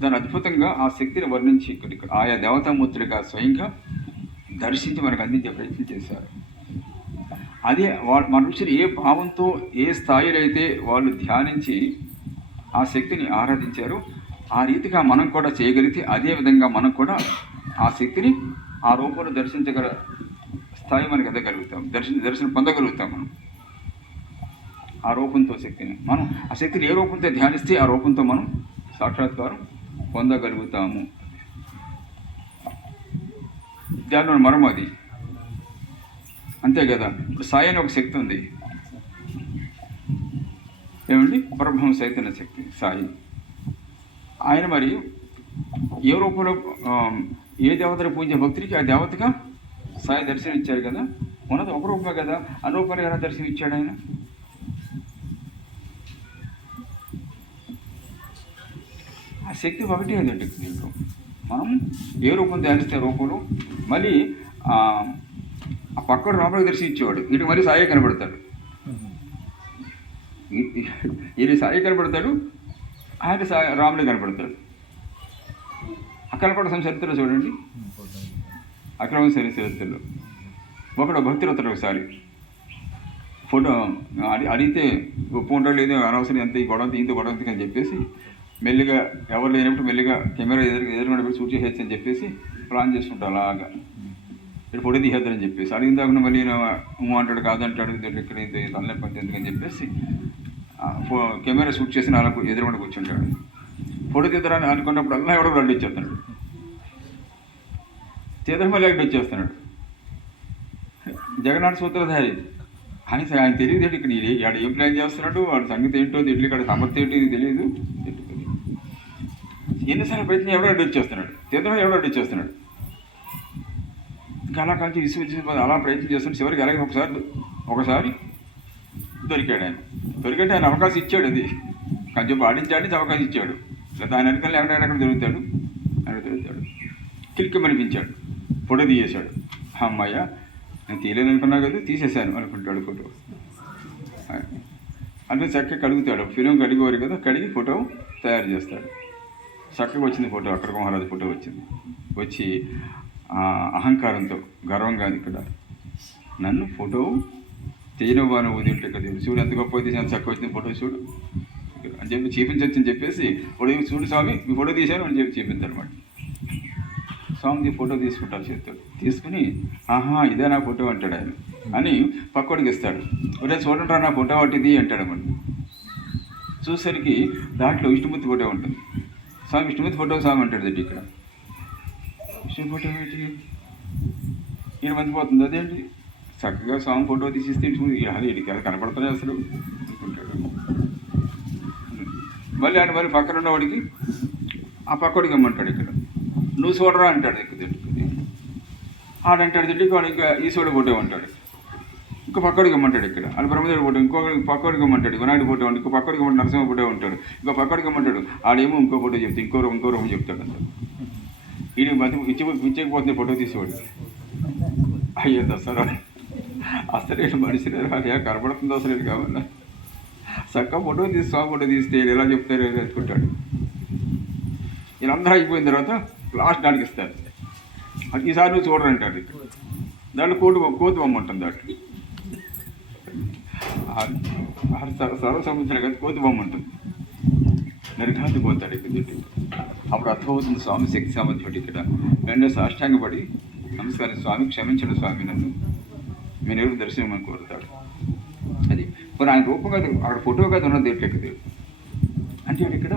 దాన్ని అద్భుతంగా ఆ శక్తిని వర్ణించి ఇక్కడ ఆయా దేవతామూర్తులుగా స్వయంగా దర్శించి మనకు అందించే ప్రయత్నం చేశారు. అదే మన ఋషులు ఏ భావంతో ఏ స్థాయిలో అయితే వాళ్ళు ధ్యానించి ఆ శక్తిని ఆరాధించారో ఆ రీతిగా మనం కూడా చేయగలిగితే అదేవిధంగా మనం కూడా ఆ శక్తిని ఆ రూపంలో దర్శించగల స్థాయి మనకి ఎదగలుగుతాం, దర్శనం పొందగలుగుతాం. మనం ఆ రూపంతో శక్తిని మనం ఆ శక్తిని ఏ రూపంతో ధ్యానిస్తే ఆ రూపంతో మనం సాక్షాత్కారం పొందగలుగుతాము. దానిలో మరమ అది అంతే కదా. ఇప్పుడు సాయి అని ఒక శక్తి ఉంది, ఏమండి, పరబ్రహ్మ చైతన్య శక్తి సాయి. ఆయన మరి ఏ రూపంలో ఏ దేవతను పూజే భక్తుడికి ఆ దేవతగా సాయి దర్శనం ఇచ్చారు కదా. ఉన్నది ఒక రూపమే కదా, ఆ రూపాలు ఎలా దర్శనం ఇచ్చాడు ఆయన? ఆ శక్తి ఒకటే అదండి. దీంట్లో మనం ఏ రూపం ధ్యానిస్తే రూపంలో మళ్ళీ ఆ పక్కన రాముడికి దర్శించేవాడు, ఇటు మళ్ళీ సాయి కనబడతాడు. ఈయన సాయి కనబడతాడు, ఆయన రాముడు కనపడతాడు. అక్కలపడ చరిత్రలో చూడండి, అక్రమ చరిత్రలో ఒకడు భక్తుడు ఒకసారి ఫోటో అడిగితే ఒప్పుకుంటాడు, లేదు అనవసరం ఎంత ఈ గొడవ ఇంత గొడవ అని చెప్పేసి మెల్లిగా ఎవరు లేనప్పుడు మెల్లిగా కెమెరా ఎదురుకుండా పెట్టి షూట్ చేసేసి అని చెప్పేసి ప్లాన్ చేసుకుంటాడు. అలాగా ఇక్కడ ఫోటో తీసేద్దని చెప్పేసి అడిగిన దాకా మళ్ళీ అంటాడు, కాదంటాడు, ఇక్కడ తనలేపి ఎందుకని చెప్పేసి కెమెరా షూట్ చేసి అలా ఎదురుకుండా కూర్చుంటాడు. ఫోటో తీద్దారని అనుకున్నప్పుడు అలా ఎవడో అడ్డు వచ్చేస్తున్నాడు, తీద్దరం మళ్ళీ అడ్డు వచ్చేస్తున్నాడు. జగన్నాథ సూత్రధారి ఆయన తెలియదు ఇక్కడ ఆడ ఏం ప్లాన్ చేస్తున్నాడు, వాడి సంగతి ఏంటో తెలియదు, ఇక్కడ సమర్థ ఏంటో తెలియదు. ఎన్నిసార్లు ప్రయత్నం ఎవడో అడ్డు వచ్చేస్తున్నాడు, తీద్దరం ఎవడో అడ్డు వచ్చేస్తున్నాడు. ఇంకా అలా కలిసి విసిగిపోయి అలా ప్రయత్నం చేస్తున్నాడు. చివరికి అలాగే ఒకసారి దొరికాడు. దొరికంటే ఆయన అవకాశం ఇచ్చాడు, అది కొంచెం పాటించాడు, అవకాశం ఇచ్చాడు. లేదా ఆయన వెనకాల ఎక్కడెక్కడ దొరుకుతాడు, ఆయన దొరుకుతాడు. కిలిక్కమనిపించాడు, ఫోటో తీసేశాడు. అమ్మాయ్య నేను తీయలేను అనుకున్నా కదా, తీసేశాను అనుకుంటాడు ఫోటో. అంటే చక్కగా కడుగుతాడు, ఫిలిం కడిగేవారు కదా, కడిగి ఫోటో తయారు చేస్తాడు. చక్కగా వచ్చింది ఫోటో, అక్కడ మహారాజు ఫోటో వచ్చింది. వచ్చి అహంకారంతో గర్వంగా ఇక్కడ నన్ను ఫోటో తీయనివ్వను వదిలింటే కదా, చూడు ఎంత గొప్ప తీసాను, చక్కగా వచ్చింది ఫోటో చూడు అని చెప్పి చూపించవచ్చని చెప్పేసి ఫోటో చూడు స్వామి మీ ఫోటో తీశాను అని చెప్పి చూపించారు అన్నమాట. స్వామిది ఫోటో తీసుకుంటారు చేతితో, తీసుకుని ఆహా ఇదే నా ఫోటో అంటాడు ఆయన అని పక్కోడికి ఇస్తాడు. ఒరే చూడండి నా ఫోటో ఒకటిది అంటాడు అన్నమాట. చూసరికి దాంట్లో విష్ణుమూర్తి ఫోటో ఉంటుంది. స్వామి విష్ణుమూర్తి ఫోటో స్వామి అంటాడు దట్టి ఇక్కడ. విష్ణు ఫోటో ఏంటి ఈయన మంచిపోతుంది, అదేంటి చక్కగా స్వామి ఫోటో తీసిస్తే ఇడికి అది కనపడుతుంది అసలు అనుకుంటాడు. మళ్ళీ ఆయన మళ్ళీ పక్కన ఉన్నవాడికి ఆ పక్కడికి ఇమ్మంటాడు. ఇక్కడ నువ్వు చూడరా అంటాడు. ఇక్కడ ఆడంటాడు తిండికి వాడు ఇంకా ఈశ్వరుడు ఫోటో అంటాడు. ఇంకో పక్కడికి ఇమ్మంటాడు. ఇక్కడ అది బ్రహ్మదేవుడు ఫోటో, ఇంకో పక్కడికి ఇమ్మంటాడు. వినాయకుడి ఫోటో అంటే ఇంకో పక్కడికి ఇమ్మంటాడు, నరసింహ ఫోటో ఉంటాడు. ఇంకో పక్కడికి ఇమ్మంటాడు, ఆడేమో ఇంకో ఫోటో చెప్తే ఇంకో రూపం చెప్తాడు అంటాడు. ఈయన ఇచ్చకపోతుంది ఫోటో తీసేవాడు. అయ్యేది అసలు అసలు మనిషి అదే కనపడుతుంది అసలు కావాలా చక్కగా ఫోటో ఫోటో తీస్తే ఎలా చెప్తారు అనుకుంటాడు. వీళ్ళందరూ అయిపోయిన తర్వాత లాస్ట్ దానికి ఇస్తారు. ఈసారి నువ్వు చూడరంటాడు. దాంట్లో కోతి బొమ్మంటుంది. దాంట్లో సర్వసముద్రం కదా కోతి బొమ్మంటుంది. నరికాంతి పోతాడు ఇక్కడ. అప్పుడు అర్థమవుతుంది స్వామి శక్తి సామర్థ్యం. ఇక్కడ వెంటనే సాష్టాంగపడి నమస్కారం, స్వామి క్షమించడు స్వామి, నన్ను మీరు ఎవరు దర్శనం అని కోరుతాడు. మరి ఆయన రూపం కాదు, అక్కడ ఫోటో కాదు ఉన్నది ఎట్లెక్కదు అంటే ఇక్కడ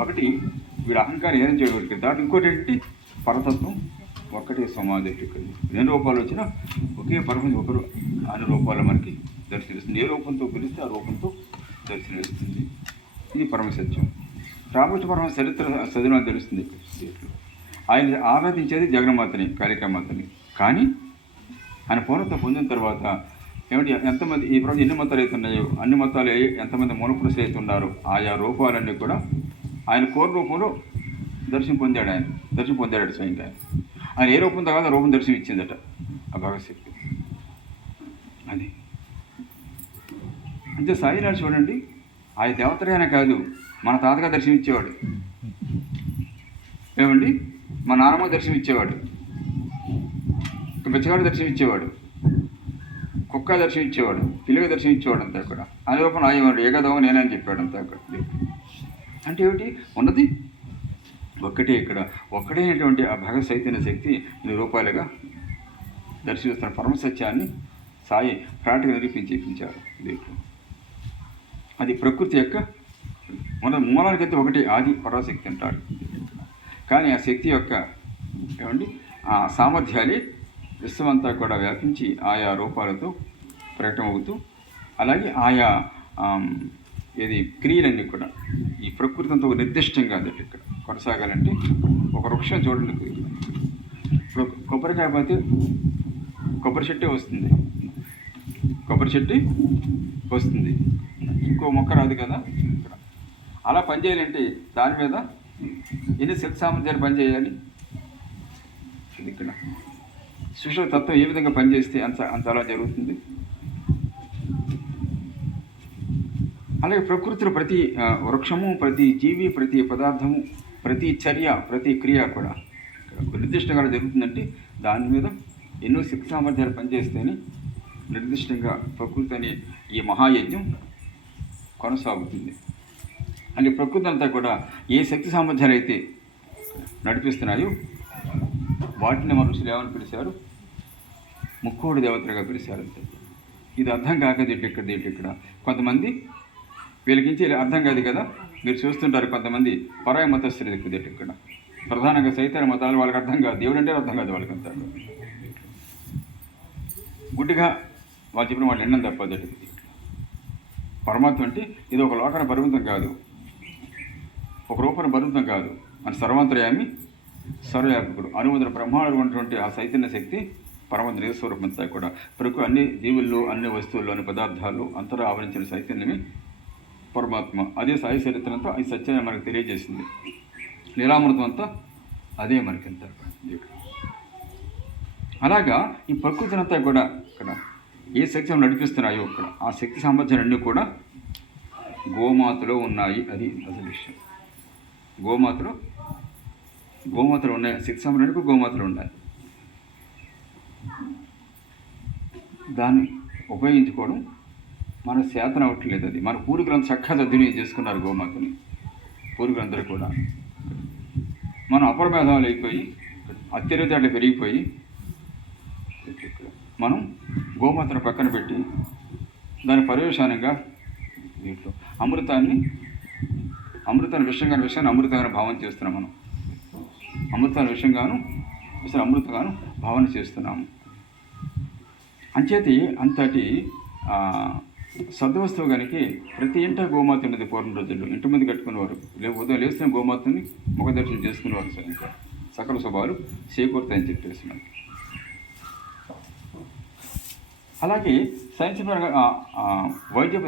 ఒకటి వీడు అహంకారం ఏదైనా చేయగలిగి దాంట్లో ఇంకోటి ఏంటి పరతత్వం ఒక్కటే సమాధి ఇక్కడ ఎన్ని రూపాలు వచ్చినా ఒకే పరమ ఒకరు అన్ని రూపాలు మనకి దర్శనమిస్తుంది. ఏ రూపంతో పిలిస్తే ఆ రూపంతో దర్శనమిస్తుంది. ఇది పరమసత్యం. రామకృష్ణ పరమ చరిత్ర చదివిన తెలుస్తుంది. ఆయన ఆరాధించేది జగన్మాతని, కాళికామాతని. కానీ ఆయన పూర్ణత పొందిన తర్వాత ఏమిటి ఎంతమంది ఈ ప్రభుత్వం ఎన్ని మతాలు అయితే ఉన్నాయో అన్ని మతాలు ఎంతమంది మూలపురుషులు అయితే ఉన్నారో ఆయా రూపాలన్నీ కూడా ఆయన కోర్ రూపంలో దర్శనం పొందాడు స్వయంగా. ఆయన ఏ రూపం తర్వాత రూపం దర్శనం ఇచ్చిందట ఆ భగవశక్తి. అది అంతే. సాయినాథ్ చూడండి, ఆయన దేవతలైనా కాదు, మన తాతగా దర్శనం ఇచ్చేవాడు. ఏమండి, మా నాన్నమ్మ దర్శనం ఇచ్చేవాడు, బెచ్చగాడు దర్శనం ఇచ్చేవాడు, కుక్క దర్శనం ఇచ్చేవాడు, పిల్లగా దర్శనం ఇచ్చేవాడు. అంతా కూడా ఆయన రూపం ఆయవాడు, ఏకదవ నేనని చెప్పాడు. అంతా కూడా అంటే ఏమిటి ఉన్నది ఒక్కటే. ఇక్కడ ఒక్కటైనటువంటి ఆ భగవత్ చైతన్య శక్తి ఇన్ని రూపాయలుగా దర్శిస్తున్న పరమసత్యాన్ని సాయి ప్రాటిగా నిరూపించారు. అది ప్రకృతి యొక్క మూలానికైతే ఒకటి ఆది పరాశక్తి అంటారు. కానీ ఆ శక్తి యొక్క ఏమండి ఆ సామర్థ్యాలే విశ్వమంతా కూడా వ్యాపించి ఆయా రూపాలతో ప్రకటమవుతూ, అలాగే ఆయా క్రియలన్నీ కూడా ఈ ప్రకృతి అంతా నిర్దిష్టంగా అన్నట్టు ఇక్కడ కొనసాగాలంటే ఒక వృక్షం చూడండి. ఇప్పుడు కొబ్బరికాయ పోతే కొబ్బరి చెట్టే వస్తుంది, ఇంకో మొక్క రాదు కదా. ఇక్కడ అలా పనిచేయాలంటే దాని మీద ఎన్ని శక్తి సామర్థ్యాలు పనిచేయాలి. ఇక్కడ సృష్టి తత్వం ఏ విధంగా పనిచేస్తే అంత అలా జరుగుతుంది. అలాగే ప్రకృతిలో ప్రతి వృక్షము, ప్రతి జీవి, ప్రతి పదార్థము, ప్రతి చర్య, ప్రతి క్రియ కూడా నిర్దిష్టంగా జరుగుతుందంటే దాని మీద ఎన్నో శక్తి సామర్థ్యాలు పనిచేస్తేనే నిర్దిష్టంగా ప్రకృతి అనే ఈ మహాయజ్ఞం కొనసాగుతుంది. అంటే ప్రకృతి అంతా కూడా ఏ శక్తి సామర్థ్యాలు అయితే నడిపిస్తున్నాయో వాటిని మనుషులు ఏమని పిలిచారు? ముక్కోడి దేవతలుగా పిలిచారు. అంతే. ఇది అర్థం కాక ఇక్కడ కొంతమంది వీళ్ళకించి అర్థం కాదు కదా. మీరు చూస్తుంటారు కొంతమంది పరాయ మతస్థులు ఇక్కడ ప్రధానంగా సైతాన మతాలు వాళ్ళకి అర్థం కాదు, దేవుడు అంటే అర్థం కాదు వాళ్ళకంతా. గుడ్డిగా వాళ్ళు చెప్పిన వాళ్ళు ఎన్నం తప్పదు. పరమాత్మ అంటే ఇది ఒక లోకాన పరిమితం కాదు, ఒక రూపాన పరిమితం కాదు, మన సర్వాంతర్యామి సర్వవ్యాపకుడు అనుమతుల బ్రహ్మాండంలో ఉన్నటువంటి ఆ చైతన్య శక్తి పరమాత్మ నిజస్వరూపం అంతా కూడా ప్రకృతి అన్ని జీవుల్లో, అన్ని వస్తువుల్లో, అన్ని పదార్థాల్లో అంతటా ఆవరించిన చైతన్యమే పరమాత్మ. అదే సాయి చరిత్ర అంతా ఈ సత్యాన్ని మనకు తెలియజేసింది. లీలామృతం అంతా అదే మనకంతా. అలాగా ఈ ప్రకృతిని అంతా కూడా ఇక్కడ ఏ శక్తి నడిపిస్తున్నాయో ఇక్కడ ఆ శక్తి సామర్థ్యాలన్నీ కూడా గోమాతలో ఉన్నాయి. అది అసలు విషయం. గోమాతలు ఉన్నాయి. శక్తి సామర్థ్యానికి గోమాతలు ఉన్నాయి. దాన్ని ఉపయోగించుకోవడం మన శాతం అవ్వట్లేదు. అది మన పూర్వీకులంతా చక్కగా సద్వినియోగం చేసుకున్నారు గోమాతని. పూర్వీకులందరూ కూడా మనం అపరమేధాలు అయిపోయి అత్యధికారులు పెరిగిపోయి మనం గోమాతను పక్కన పెట్టి దాని పర్యవసానంగా దీంట్లో అమృతాన్ని విషయాన్ని అమృతంగాను భావన చేస్తున్నాం. మనం అమృతాన్ని విషయంగాను అమృతంగాను భావన చేస్తున్నాము. అంచేతి అంతటి సద్వస్తువు కనుక ప్రతి ఇంట గోమాత ఉన్నది. పూర్వం రోజుల్లో ఇంటి ముందు కట్టుకునేవారు. ఉదయం లేస్తున్న గోమాతని ముఖ దర్శనం చేసుకునేవారు. ఇంకా సకల శుభాలు చేకూరుతాయని చెప్పేసి మనకి. అలాగే సైన్స్ పరంగా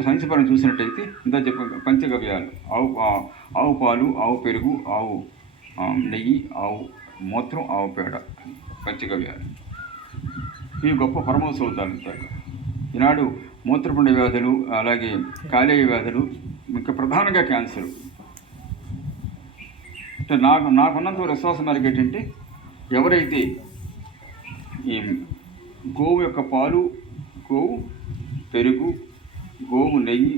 సైన్స్ పరంగా చూసినట్టయితే ఇందా చెప్ప పంచగవ్యాలు ఆవు పాలు, ఆవు పెరుగు, ఆవు నెయ్యి, ఆవు మూత్రం, ఆవు పేడ, పంచగవ్యాలు ఇవి గొప్ప పరమోత్సవాలు. ఈనాడు మూత్రపిండ వ్యాధులు, అలాగే కాలేయ వ్యాధులు, ఇంకా ప్రధానంగా క్యాన్సర్. అంటే నాకున్నంత విశ్వాసం మేరకు ఏంటంటే ఎవరైతే ఈ గోవు యొక్క పాలు, గోవు పెరుగు, గోవు నెయ్యి,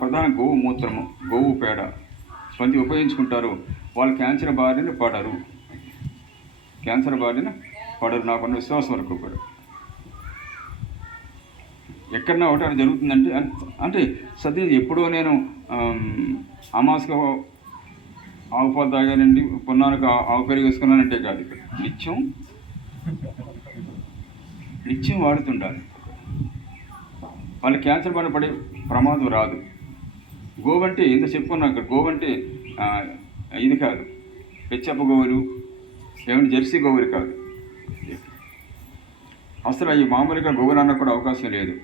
ప్రధాన గోవు మూత్రము, గోవు పేడ వంటి ఉపయోగించుకుంటారో వాళ్ళు క్యాన్సర్ బారిన పడరు. నాకున్న విశ్వాసం వరకు కూడా. ఎక్కడన్నా ఒకటి జరుగుతుందంటే అంటే సత్యం ఎప్పుడో నేను అమాస్క ఆవు పాలు తాగానండి, పున్నానికి ఆవు పెరుగు వేసుకున్నానంటే కాదు. ఇక్కడ నిత్యం వాడుతుండాలి. వాళ్ళు క్యాన్సర్ బారిన పడే ప్రమాదం రాదు. గోవంటే ఇంత చెప్పుకున్నాం. ఇక్కడ గోవంటే ఇది కాదు, పెచ్చప్ప గోవులు ఏమంటే జెర్సీ గోవులు కాదు. అసలు అవి మామూలుగా గోవులన్నా కూడా అవకాశం లేదు.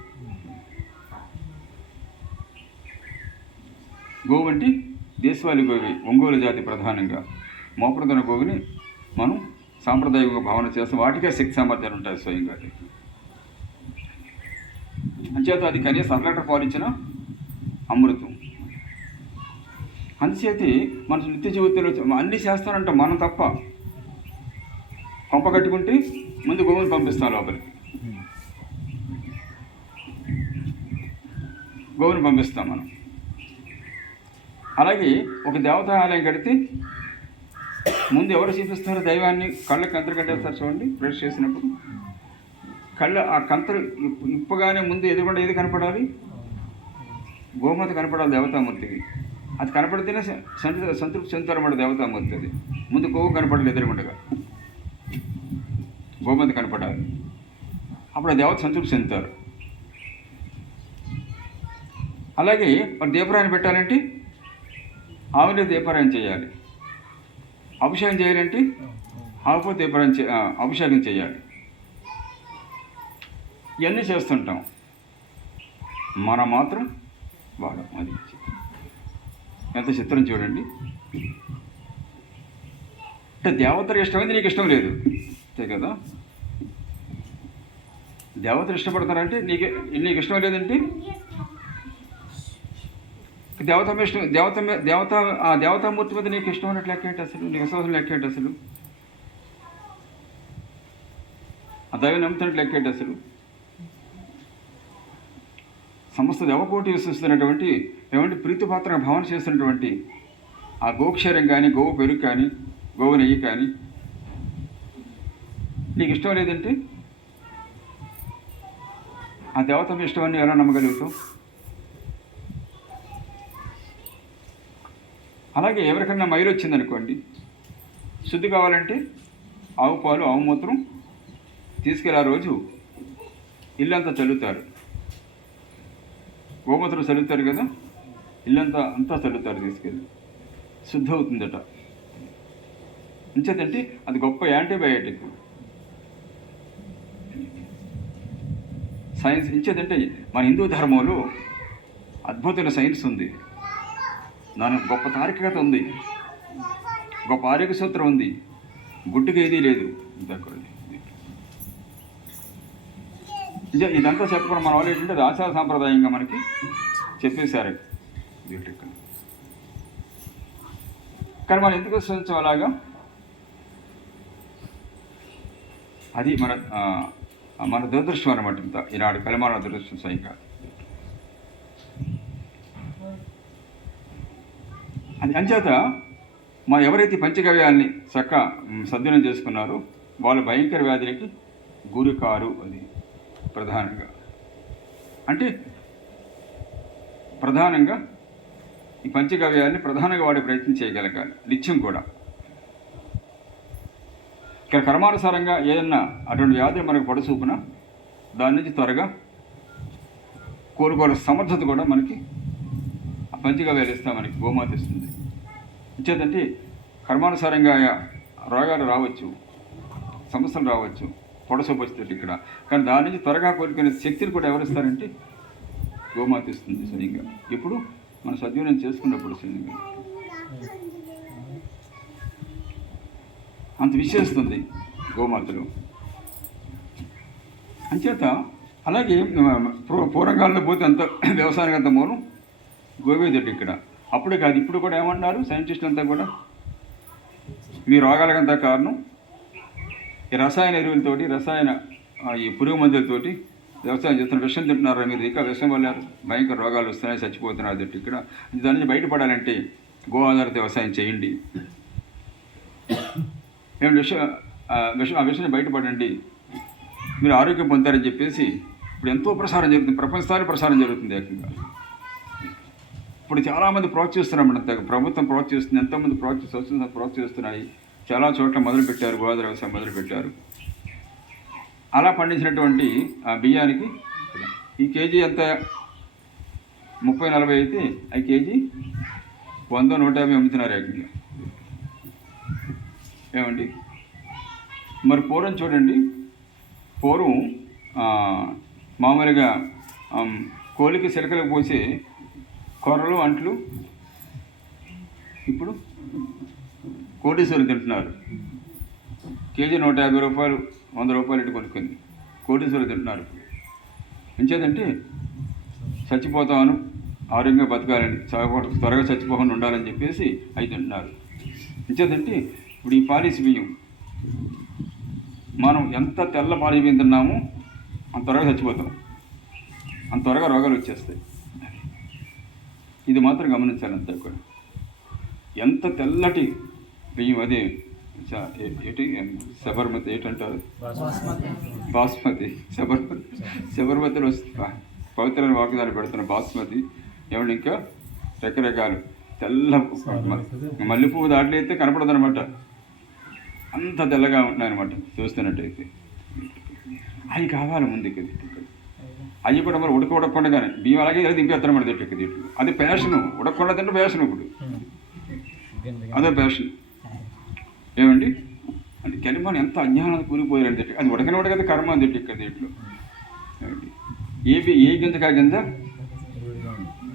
గోవంటి దేశవాళీ గోవి, ఒంగోలు జాతి ప్రధానంగా మోపడుతున్న గోవుని మనం సాంప్రదాయంగా భావన చేస్తాం. వాటికే శక్తి సామర్థ్యాలు ఉంటాయి స్వయంగా. అంచేత అది కనీసం అరగంట పాలించిన అమృతం. అందుచేతి మన నిత్య జీవితంలో అన్నీ చేస్తానంట మనం తప్ప. కొంప కట్టుకుంటే ముందు గోవుని పంపిస్తాం లోపలికి, గోవుని పంపిస్తాం మనం. అలాగే ఒక దేవతాలయం కడితే ముందు ఎవరు చూపిస్తారో దైవాన్ని కళ్ళకి కంతరు కట్టేస్తారు చూడండి. బ్రష్ చేసినప్పుడు కళ్ళు ఆ కంతరు ఇప్పగానే ముందు ఎదురుకుండా ఏది కనపడాలి? గోమాత కనపడాలి దేవతామూర్తికి. అది కనపడితేనే సంతృప్తి చెందుతారన్నమాట దేవతామూర్తి. అది ముందు గోవు కనపడాలి, ఎదురుగుండగా గోమాత కనపడాలి. అప్పుడు ఆ దేవత సంతృప్తి చెందుతారు. అలాగే మరి దీపరాన్ని పెట్టాలంటే ఆవులే దీపారాయణ చేయాలి. అభిషేకం చేయాలంటే ఆవుపో దీపారాయణ అభిషేకం చేయాలి. ఇవన్నీ చేస్తుంటాం, మనం మాత్రం వాడం. అది ఎంత చిత్రం చూడండి. అంటే దేవతలు ఇష్టమైంది నీకు ఇష్టం లేదు, అంతే కదా. దేవతలు ఇష్టపడతారంటే నీకు ఇష్టం లేదంటే దేవతామూర్తి మీద నీకు ఇష్టం ఉన్నట్టు లెక్క ఏంటి అసలు? నీకు విశ్వాసం లెక్క ఏంటి అసలు? ఆ దైవం నమ్ముతున్నట్టు లెక్క ఏంటి అసలు? సమస్త దేవకోటి విశ్వసిస్తున్నటువంటి ప్రీతిపాత్రగా భావన చేస్తున్నటువంటి ఆ గోక్షరం కానీ, గోవు పెరుగు కానీ, గోవు నెయ్యి కానీ నీకు ఇష్టం లేదంటే ఆ దేవత ఇష్టమని ఎలా నమ్మగలుగుతావు? అలాగే ఎవరికైనా మైలు వచ్చిందనుకోండి, శుద్ధి కావాలంటే ఆవు పాలు, ఆవు మూత్రం తీసుకెళ్ళి ఆ రోజు ఇల్లంతా చల్లుతారు. గోమూత్రం చల్లుతారు కదా, అంతా చల్లుతారు తీసుకెళ్ళి, శుద్ధి అవుతుందట. ఇంచేతంటే అది గొప్ప యాంటీబయాటిక్. సైన్స్ ఇంచేదంటే మన హిందూ ధర్మంలో అద్భుతమైన సైన్స్ ఉంది, దానికి గొప్ప తార్కికత ఉంది, గొప్ప ఆరోగ్య సూత్రం ఉంది. గుడ్డుకి ఏదీ లేదు. ఇదంతా చెప్పకుండా మన వాళ్ళు ఏంటంటే ఆచార సాంప్రదాయంగా మనకి చెప్పేశారు. కానీ మనం ఎందుకు విశ్వసించాం అలాగా? అది మన దురదృష్టం అనమాట. ఇంత ఈనాడు కలిమాన దురదృష్టం సైకా. అది అంచేత మన ఎవరైతే పంచగవ్యాన్ని చక్కగా సద్వినియోగం చేసుకున్నారో వాళ్ళు భయంకర వ్యాధులకి గురి కారు. అది ప్రధానంగా అంటే ఈ పంచగవ్యాన్ని ప్రధానంగా వాడే ప్రయత్నం చేయగలగాలి నిత్యం కూడా. ఇక్కడ కర్మానుసారంగా ఏదన్నా అటువంటి వ్యాధి మనకు పడసూపున దాని నుంచి త్వరగా కోరుకోవాల్సిన సమర్థత కూడా మనకి ఆ పంచగవ్యాలు ఇస్తా మనకి గోమాత ఇస్తుంది. ఇచ్చేదంటే కర్మానుసారంగా రోగాలు రావచ్చు, సమస్యలు రావచ్చు, పొడసూపు వస్తుంది ఇక్కడ. కానీ దాని నుంచి త్వరగా కోరుకునే శక్తిని కూడా ఎవరిస్తారంటే గోమాత ఇస్తుంది స్వయంగా. ఇప్పుడు మన సద్వినియోగం చేసుకున్నప్పుడు స్వయంగా అంత విశేషిస్తుంది గోమాతలు. అంచేత అలాగే పూర్వకాలంలో పోతే అంత వ్యవసాయానికి అంత మూలం గోవేదొడ్డి ఇక్కడ. అప్పుడే కాదు, ఇప్పుడు కూడా ఏమన్నారు సైంటిస్టులు అంతా కూడా, మీ రోగాలకంతా కారణం ఈ రసాయన ఎరువులతోటి, ఈ పురుగు మందులతోటి వ్యవసాయం చేస్తున్న విషయం తింటున్నారు మీరు, ఇంకా విషయం వల్ల భయంకర రోగాలు వస్తున్నాయి, చచ్చిపోతున్నారు. అదొట్టి ఇక్కడ దాని నుంచి బయటపడాలంటే గో ఆధారిత వ్యవసాయం చేయండి, ఆ విషయాన్ని బయటపడండి, మీరు ఆరోగ్యం పొందుతారని చెప్పేసి ఇప్పుడు ఎంతో ప్రసారం జరుగుతుంది, ప్రపంచస్థాయి ప్రసారం జరుగుతుంది ఏకంగా. ఇప్పుడు చాలామంది ప్రోత్సహిస్తున్నామంట, ప్రభుత్వం ప్రోత్సహిస్తుంది, ఎంతోమంది ప్రోత్సహిస్తున్నాయి. చాలా చోట్ల మొదలుపెట్టారు, గోదావరి వ్యవసాయం మొదలుపెట్టారు. అలా పండించినటువంటి ఆ బియ్యానికి ఈ కేజీ ఎంత 30-40 అయితే ఆ కేజీ 100-150 అమ్ముతున్నారు ఏకంగా. ఏమండి మరి పూర్వం చూడండి, పూర్వం మామూలుగా కోలికి సిలకలకు పోసే కొర్రలు అంట్లు ఇప్పుడు కోటీశ్వరులు తింటున్నారు. కేజీ 150 రూపాయలు 100 రూపాయలు ఇటు కొనుక్కుంది, కోటీశ్వరులు తింటున్నారు. ఎంచేదంటే చచ్చిపోతాను, ఆరోగ్యంగా బతకాలని, త్వరగా చచ్చిపోకుండా ఉండాలని చెప్పేసి అవి తింటున్నారు. ఎంచేదంటే ఇప్పుడు ఈ పాలిష్ బియ్యం మనం ఎంత తెల్ల పాలిష్ బియ్యం తిన్నామో అంత త్వరగా చచ్చిపోతాం, అంత త్వరగా రోగాలు వచ్చేస్తాయి. ఇది మాత్రం గమనించాలి అంతా కూడా. ఎంత తెల్లటి బియ్యం, అదే ఏంటి శబర్మతి ఏంటంటారు, బాస్మతి, శబర్మతిలో పవిత్రమైన వాకుదాన్ని పెడుతున్న బాస్మతి. ఏమంటే ఇంకా రకరకాలు తెల్ల మల్లెపువ్వు దాంట్లో అయితే కనపడదు అనమాట, అంత తెల్లగా ఉంటున్నాయన్నమాట చూస్తున్నట్టయితే. అవి కావాలి ముందుకి. అవి కూడా మరి ఉడకకుండగానే బియ్యం అలాగే దింపేస్తారన్నమాట దీంట్లో. అది ప్యాషను, ఉడకకుండా తింటే ప్యాషన్. ఇప్పుడు అదే ప్యాషన్. ఏమండి అంటే కలిమాను ఎంత అజ్ఞానాన్ని కూలిపోయారంటే అది ఉడకనివాడు కర్మ అని తిట్టి ఇక్కడ దీంట్లో. ఏ గింజకా గింజ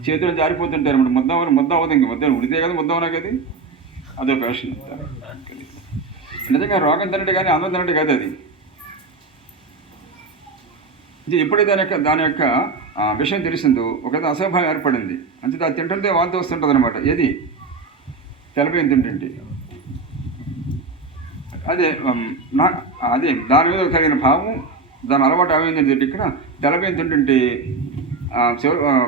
చేతిలో జారిపోతుంటారు అన్నమాట. ముద్ద అవ్వదు, ఇంక ముద్ద ఉడితే కదా ముద్ద అవునా కదా, అదో ప్యాషన్. నిజంగా రోగం తినట్టు కానీ అందం తినట్టు కాదు అది. ఎప్పుడైతే దాని యొక్క విషయం తెలిసిందో ఒకటి అసౌభావం ఏర్పడింది. అంతే అది తింటుంటే వాంతి వస్తుంటుంది అనమాట. ఏది తెల్లబియ్యం తింటుంటే అదే దాని మీద కలిగిన భావం, దాని అలవాటు ఏమైంది తింటే ఇక్కడ తెల్లబియ్యం తింటుంటే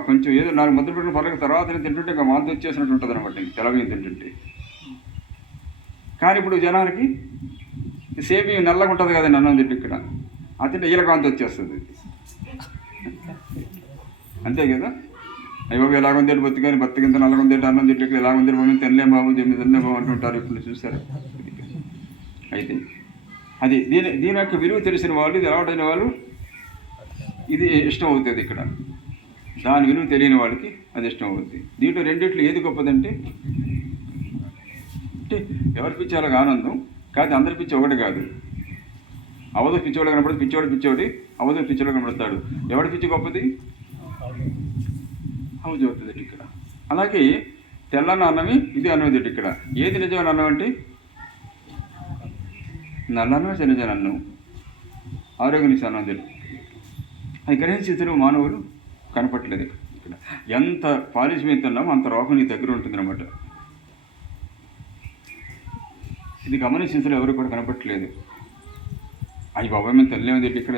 కొంచెం ఏదో 4 ముద్దలు పెట్టిన పొరగ తర్వాత తింటుంటే ఇంకా వాంతి వచ్చేసినట్టు ఉంటుంది అనమాట తెల్లబియ్యం తింటుంటే. కానీ ఇప్పుడు జనాలకి సేబియ్యం నల్లగా ఉంటుంది కదండి అన్నం తింటే ఇక్కడ, అది తింటే ఈలకు వాంతి వచ్చేస్తుంది. అంతే కదా. అయ్యో ఎలాగుంది బతికాని బతికింత నల్లగుంది అన్నం తింటే ఎలాగుంది బాబు తినలేం బాబు తినలేం బాబు అంటుంటారు ఇప్పుడు చూసారు. అయితే అది దీని యొక్క విలువ తెలిసిన వాళ్ళు, ఇది అలవాటైన వాళ్ళు ఇది ఇష్టం అవుతుంది. ఇక్కడ దాని విలువ తెలియని వాళ్ళకి అది ఇష్టం అవుతుంది. దీంట్లో రెండిట్లు ఏది గొప్పదంటే ఎవరి పిచ్చి అలాగ ఆనందం కాదు, అందరి పిచ్చి ఒకటి కాదు. అవధ పిచ్చోడు కనపడదు, పిచ్చోడి అవధ పిచ్చోడు కనపడతాడు. ఎవరి పిచ్చి గొప్పది? అవధ అవుతుంది ఇక్కడ. అలాగే తెల్లన్న అన్నమే ఇది అన్నది ఇక్కడ. ఏది నిజమైన అన్నం అంటే నల్లన్నమే నిజమైన అన్నం, ఆరోగ్యానికి అన్నం తెలియదు. అది గ్రహించే స్థితిలో మానవులు కనపట్లేదు ఇక్కడ. ఎంత పాలిష్ మీద తిన్నామో అంత రోగం నీ దగ్గర ఉంటుంది అనమాట. ఇది గమనించిన స్థితిలో ఎవరు కూడా కనపట్లేదు. అయ్యి బాబాయ్ మేము తెల్లేమో తింటే ఇక్కడ,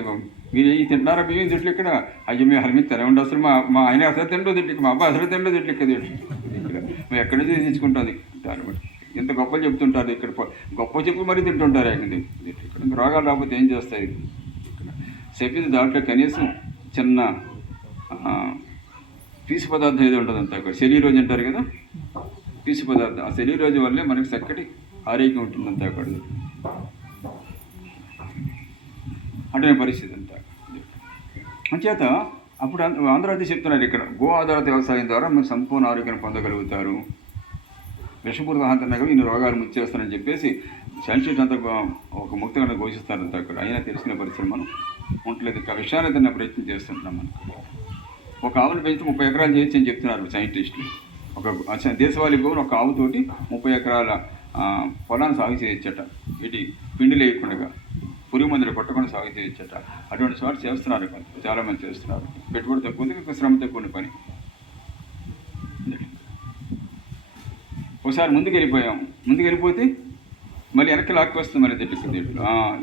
మీరు ఈ తింటారా బియ్యం తిట్లు ఇక్కడ, అయ్యో మేము అసలు మీరు తెల్ల ఉండి అసలు మా ఆయన అసలు తింటూ తిట్లు, మా అబ్బాయి అసలు తింటూ తిట్లు ఇక్కడ ఇక్కడ మేము ఎక్కడి నుంచి తెచ్చుకుంటుంది అనమాట. ఎంత గొప్పలు చెప్తుంటారు ఇక్కడ, గొప్ప చెప్పు మరీ తింటుంటారు ఇక్కడ. ఇంకా రోగాలు రాకపోతే ఏం చేస్తాయి ఇక్కడ. చెప్పింది దాంట్లో కనీసం చిన్న పీసు పదార్థం ఏదో ఉంటుంది అంతా ఇక్కడ. శని రోజు అంటారు కదా, పీసు పదార్థం. ఆ శని రోజు వల్లే మనకి చక్కటి ఆరోగ్యం ఉంటుంది అంతా అక్కడ. అటువంటి పరిస్థితి అంతా. అంచేత అప్పుడు అందరూ అది చెప్తున్నారు ఇక్కడ, గో ఆధారిత వ్యవసాయం ద్వారా మీరు సంపూర్ణ ఆరోగ్యాన్ని పొందగలుగుతారు. విషపూరిత ఆహారం ఇన్ని రోగాలు ముచ్చేస్తారని చెప్పేసి సైంటిస్ట్ అంతా ఒక ముక్తంగా ఘోషిస్తారంత అక్కడ. అయినా తెలుసుకునే పరిస్థితి మనం ఉండలేదు. ఇంకా విషయాన్ని తిన్న ప్రయత్నం చేస్తుంటున్నాం. మనం ఒక ఆవును పెంచితే 30 ఎకరాలు చేయొచ్చు అని చెప్తున్నారు సైంటిస్టులు. ఒక దేశవాళీ భూమిని ఒక ఆవుతోటి 30 ఎకరాల పొలాన్ని సాగు చేయొచ్చట. వీటి పిండి లేకుండా పురుగు మందులు కొట్టకుండా సాగు చేయొచ్చట. అటువంటి చోటు చేస్తున్నారు, చాలామంది చేస్తున్నారు. పెట్టుబడి తక్కువ, శ్రమ తక్కువ పని. ఒకసారి ముందుకెళ్ళిపోతే మళ్ళీ వెనక్కి లాక్కి వస్తుంది. మళ్ళీ తిట్టుకు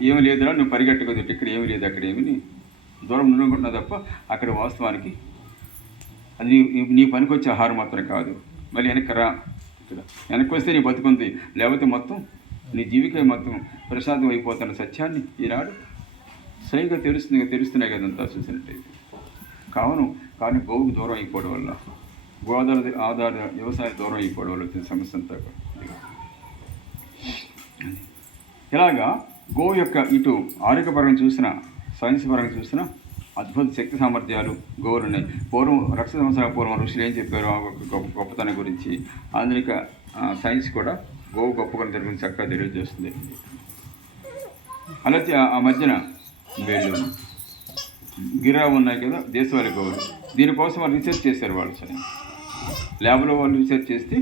ఏమి లేదురా నువ్వు పరిగెట్టుకో తిట్టు, ఇక్కడ ఏమి లేదు, అక్కడ ఏమి దూరం నుండుకుంటున్నావు తప్ప అక్కడ వాస్తవానికి అది నీ పనికి వచ్చే ఆహారం మాత్రం కాదు. మళ్ళీ వెనక్కి రా, ఇక్కడ వెనక్కి వస్తే నీ బతుకుంది, లేకపోతే మొత్తం నీ జీవితం మొత్తం ప్రశాంతం అయిపోతున్న సత్యాన్ని ఈనాడు స్వయంగా తెలుస్తున్నాయి కదంతా చూసినట్టయితే. కానీ గోవుకు దూరం అయిపోవడం వల్ల, ఆధార వ్యవసాయం దూరం అయిపోవడం వల్ల వచ్చిన సమస్య అంతా. ఇలాగా గోవు యొక్క ఇటు ఆరోగ్యపరంగా చూసినా, సైన్స్ పరంగా చూసినా అద్భుత శక్తి సామర్థ్యాలు గోవులు ఉన్నాయి. పూర్వం 1,00,000 సంవత్సరాల పూర్వం ఋషులు ఏం చెప్పారు గొప్పతనం గురించి, ఆధునిక సైన్స్ కూడా గోవు గొప్పతనం గురించి చక్కగా తెలియజేస్తుంది. అలాగే ఆ మధ్యన వీళ్ళు గిరా ఉన్నాయి కదా దేశవాళీ గోవులు, దీనికోసం వాళ్ళు రీసెర్చ్ చేశారు. వాళ్ళు సరే ల్యాబ్లో వాళ్ళు రీసెర్చ్ చేస్తే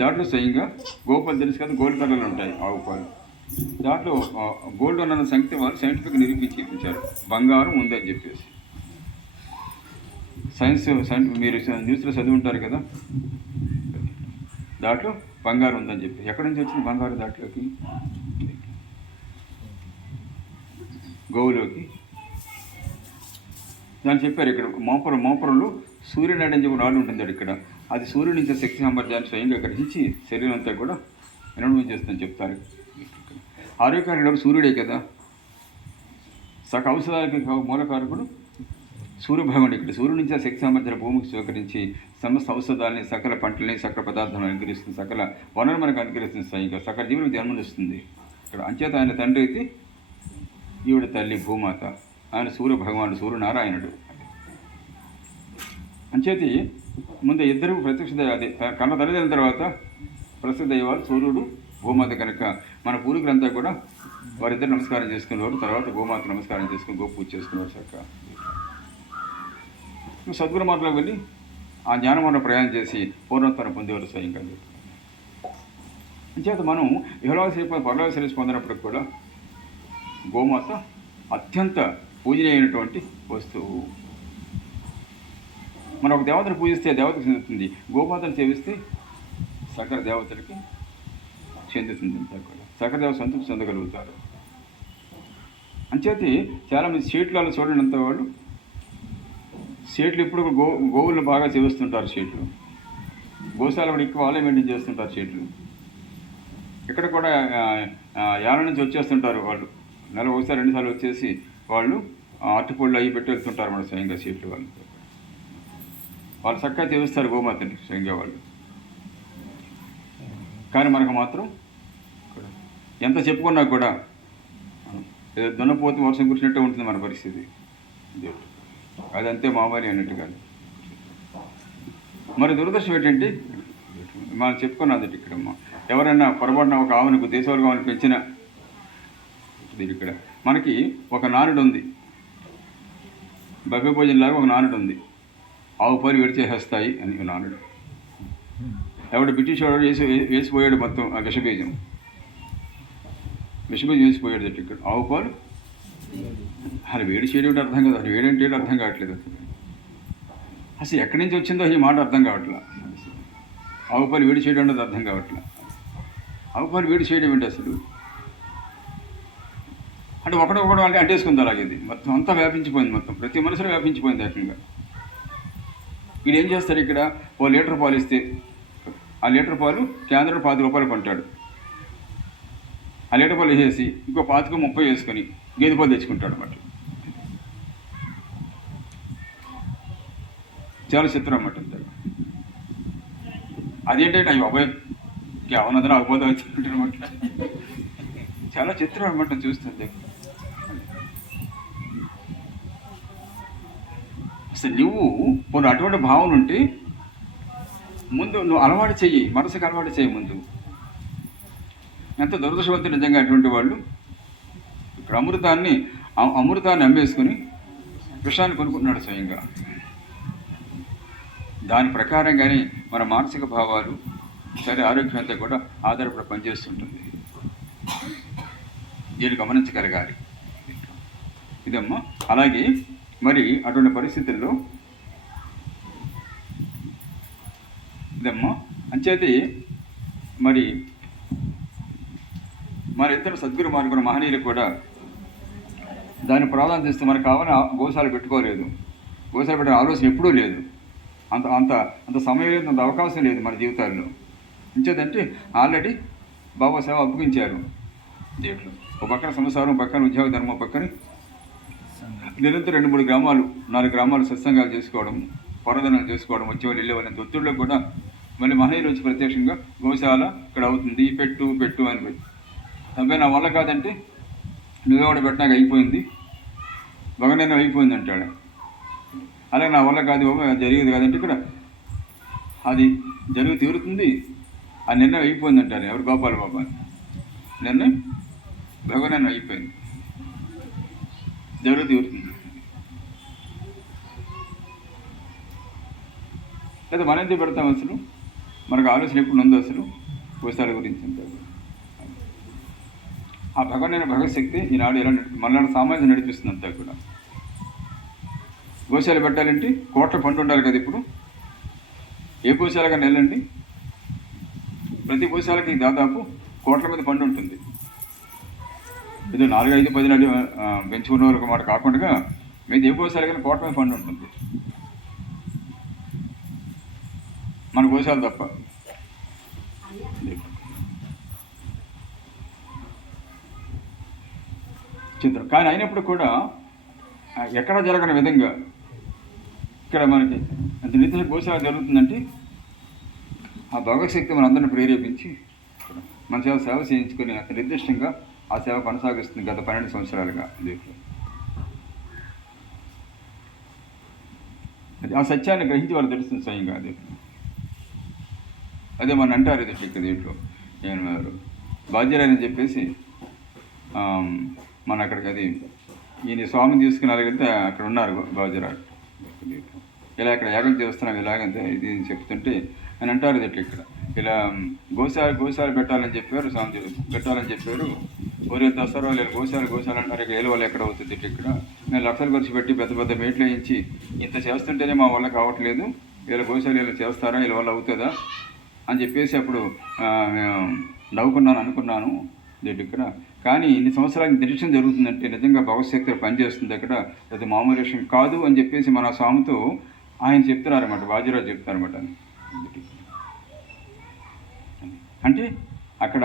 దాంట్లో స్వయంగా గోపాలు తెలుసు కదా, గోల్డ్ కలర్లు ఉంటాయి ఆవు పాలు, దాంట్లో గోల్డ్ ఉన్న సంఖ్య వాళ్ళు సైంటిఫిక్ నిరూపించి చూపించారు. బంగారం ఉందని చెప్పేసి సైన్స్ మీరు న్యూస్లో చదివి ఉంటారు కదా, దాంట్లో బంగారం ఉందని చెప్పి. ఎక్కడి నుంచి వచ్చింది బంగారం దాంట్లోకి? గోవులోకి. దాన్ని చెప్పారు. ఇక్కడ మోపురంలో సూర్యనాడు అని చెప్పి రాళ్ళు ఉంటుంది ఇక్కడ, అది సూర్యుడి నుంచి శక్తి సామర్థ్యాన్ని స్వయంగా గ్రహించి శరీరం అంతా కూడా ఎనర్వైజ్ చేస్తుందని చెప్తారు. ఆరోగ్యకారుడు సూర్యుడే కదా, సక ఔషధాలకి మూలకారకుడు సూర్యభగవానుడు. ఇక్కడ సూర్యుడి నుంచి ఆ శక్తి సామర్థ్యాన్ని భూమికి స్వీకరించి సమస్త ఔషధాలని, సకల పంటలని, సకల పదార్థాలను అనుగ్రహిస్తుంది, సకల వనరు మనకు అనుగ్రహిస్తుంది, స్వయంగా సకల జీవులకు జన్మనిస్తుంది. ఇక్కడ అంచేత ఆయన తండ్రి అయితే ఈవిడ తల్లి భూమాత, ఆయన సూర్యభగవానుడు, సూర్యనారాయణుడు. అంచేతి ముందు ఇద్దరు ప్రత్యక్ష అదే కళ్ళ తల్లిదైన తర్వాత ప్రసిద్ధ దైవాలు సూర్యుడు, గోమాత. కనుక మన పూర్వీకులంతా కూడా వారిద్దరు నమస్కారం చేసుకునేవారు. తర్వాత గోమాత నమస్కారం చేసుకుని గోపూజ చేసుకునేవారు. చక్కగా సద్గురు మార్గంలోకి వెళ్ళి ఆ జ్ఞానమార్గంలో ప్రయాణం చేసి పూర్ణోత్తరం పొందేవారు స్వయంగా. అంచేత మనం పరలోక శ్రేయస్సు పొందినప్పటికి కూడా గోమాత అత్యంత పూజనీయమైనటువంటి వస్తువు. మనం ఒక దేవతను పూజిస్తే దేవతకు చెందుతుంది, గోమాతను సేవిస్తే సకల దేవతలకి చెందుతుంది. అంతా కూడా సకల దేవత సంతృప్తి చెందగలుగుతారు. అంచేతి చాలామంది షీట్లలో చూడండి, అంత వాళ్ళు షీట్లు ఇప్పుడు గోవులను బాగా సేవిస్తుంటారు. షీట్లు గోశాల కూడా ఎక్కువ వాళ్ళే మెయింటైన్ చేస్తుంటారు. షీట్లు ఇక్కడ కూడా యాల నుంచి వచ్చేస్తుంటారు వాళ్ళు, నెల ఒకసారి 2 సార్లు వచ్చేసి వాళ్ళు అరటిపళ్ళు అవి పెట్టి వెళ్తుంటారు మన స్వయంగా షీట్లు. వాళ్ళు చక్కగా సేవిస్తారు గోమాతని స్వయంగా వాళ్ళు. కానీ మనకు మాత్రం ఎంత చెప్పుకున్నా కూడా దున్నపోతు వర్షం కురిసినట్టే ఉంటుంది మన పరిస్థితి. అదంతే మామూలు అన్నట్టుగా. మరి దురదృష్టం ఏంటంటే మనం చెప్పుకున్నది ఇక్కడ, ఎవరైనా పొరపాటున ఒక ఆవునికి దేశవాళీ ఆవుని పెంచిన దీని ఇక్కడ మనకి ఒక నానుడు ఉంది, బఫే భోజనంలాగా ఒక నానుడు ఉంది, ఆవు పాలు విడిచేసేస్తాయి అని నానుడు. ఎవడు బ్రిటిష్ వాడు వేసిపోయాడు మొత్తం ఆ విషబీజం వేసిపోయాడు. ఇక్కడ ఆవు పాలు అది వేడి చేయడం అర్థం కాదు, అది వేడంటే అర్థం కావట్లేదు. అసలు ఎక్కడి నుంచి వచ్చిందో ఈ మాట అర్థం కావట్లా. ఆవు పాలు వేడి చేయడం అనేది అర్థం కావట్లా. ఆవు పాలు వేడి చేయడం ఏంటి అసలు? అంటే ఒకడొకడు అంటే అంటేసుకుంది అలాగేది, మొత్తం అంతా వ్యాపించిపోయింది, మొత్తం ప్రతి మనుషులు వ్యాపించిపోయింది ఏకంగా. వీడు ఏం చేస్తారు, ఇక్కడ ఓ లీటర్ పాలు ఇస్తే ఆ లీటర్ పాలు కేంద్రం 10 రూపాయలు కొంటాడు. ఆ లీటర్ పాలు వేసేసి ఇంకో 30 వేసుకొని గేదె పాలు తెచ్చుకుంటాడు అన్నమాట. చాలా చిత్రం అన్నమాట. అదేంటంటే అవి అబ్బాయి కేవలం అవ్వదు అని చెప్పుకుంటారు అన్నమాట. చాలా చిత్రం అన్నమాట చూస్తుంది. అసలు నువ్వు కొన్ని అటువంటి భావన ఉంటే ముందు నువ్వు అలవాటు చెయ్యి, మనసుకు అలవాటు చేయి ముందు. ఎంత దురదృష్టవంతులు నిజంగా అటువంటి వాళ్ళు. ఇక్కడ అమృతాన్ని అమ్మేసుకుని విషాన్ని కొనుక్కుంటున్నాడు స్వయంగా. దాని ప్రకారంగానే మన మానసిక భావాలు, సరే ఆరోగ్యం అంతా కూడా ఆధారపడి పనిచేస్తుంటుంది. దీన్ని గమనించగలగాలి ఇదమ్మా. అలాగే మరి అటువంటి పరిస్థితుల్లో ఇదమ్మా అంచేది మరి ఇద్దరు సద్గురు మార్గం మహనీయులు కూడా దాన్ని ప్రాధాన్యత ఇస్తూ మనకు కావాలని గోశాల పెట్టుకోలేదు. గోశాల పెట్టిన ఆలోచన ఎప్పుడూ లేదు. అంత సమయం లేదు, అంత అవకాశం లేదు మన జీవితాల్లో. అంచేదంటే ఆల్రెడీ బాబాసాహెబ్ అప్పగించారు దీంట్లో. ఒక పక్కన సంసారం, పక్కన ఉద్యోగ ధర్మం, పక్కన నిరంతరం 2-3 గ్రామాలు 4 గ్రామాలు సత్సంగాలు చేసుకోవడం, పరదనం చేసుకోవడం, వచ్చేవాళ్ళు వెళ్ళేవాళ్ళంత ఒత్తిడిలో కూడా మళ్ళీ మహనీయులు వచ్చి ప్రత్యక్షంగా గోశాల ఇక్కడ అవుతుంది, పెట్టు అని అబ్బాయి నా వల్ల కాదంటే నువ్వేవాడు పెట్టినాక అయిపోయింది, భగనైనా అయిపోయింది అంటాడు. అలాగే నా వల్ల కాదు బాబా జరిగేది కాదంటే ఇక్కడ అది జరుగు తీరుతుంది, ఆ నిర్ణయం అయిపోయింది అంటారు. ఎవరు? గోపాల బాబా. నిర్ణయం భగనైనా అయిపోయింది, జరుగు తీరుతుంది. లేదా మనం ఎంత పెడతాం అసలు? మనకు ఆలోచన ఎప్పుడు ఉందో అసలు గోశాల గురించి అంటారు. ఆ భగవనైన భగవశక్తి ఈనాడు ఎలా మళ్ళీ సామాన్యం నడిపిస్తుంది అంతా కూడా. గోశాల పెట్టాలంటే కోట్ల పంట ఉండాలి కదా. ఇప్పుడు ఏ గోశాలగా వెళ్ళండి, ప్రతి గోశాలకి దాదాపు కోట్ల మీద పండు ఉంటుంది. ఇది 4, 5, 10 అడి పెంచుకున్న వాళ్ళకి మాట కాకుండా మీద ఏ గోశాలకైనా కోట్ల మీద పండు ఉంటుంది, మన గోశాల తప్ప. చిత్రం. కానీ అయినప్పుడు కూడా ఎక్కడ జరగని విధంగా ఇక్కడ మనకి అంత నిత్య గోశాల జరుగుతుందంటే ఆ భగవశక్తి మన అందరిని ప్రేరేపించి మన సేవ చేయించుకొని అంత నిర్దిష్టంగా ఆ సేవ కొనసాగిస్తుంది గత 12 సంవత్సరాలుగా. అది ఆ సత్యాన్ని గ్రహించి వాళ్ళు తెలుస్తుంది స్వయంగా. అదే మన అంటారు ఇది ఇక్కడ దీంట్లో నేను బాధ్యరాయని చెప్పేసి మన అక్కడికి అది ఈయన స్వామిని తీసుకుని వెళ్తే అక్కడ ఉన్నారు బాధ్యరాడు. ఇలా ఇక్కడ యాగం చేస్తున్నాం ఇలాగంతే ఇది చెప్తుంటే అని అంటారు ఇది ఇక్కడ ఇలా గోశాల పెట్టాలని చెప్పారు, స్వామి పెట్టాలని చెప్పారు. ఊరే దసరా లేదు గోశాల అంటారు. ఇక్కడ ఏళ్ళ వాళ్ళు ఎక్కడ అవుతుంది ఇక్కడ నేను లక్షలు ఖర్చు పెట్టి పెద్ద పెద్ద మేట్లు వేయించి ఇంత చేస్తుంటేనే మా వల్ల కావట్లేదు, వీళ్ళ గోశాల ఇలా చేస్తారా, వీళ్ళ వల్ల అవుతుందా అని చెప్పేసి అప్పుడు అనుకున్నాను ఇక్కడ. కానీ ఇన్ని సంవత్సరాలకి నిరీక్షణ జరుగుతుందంటే నిజంగా భగవశక్తి పనిచేస్తుంది అక్కడ, అది మామూలు విషయం కాదు అని చెప్పేసి మన స్వామితో ఆయన చెప్తున్నారన్నమాట, బాజీరావు చెప్తారన్నమాట. అంటే అక్కడ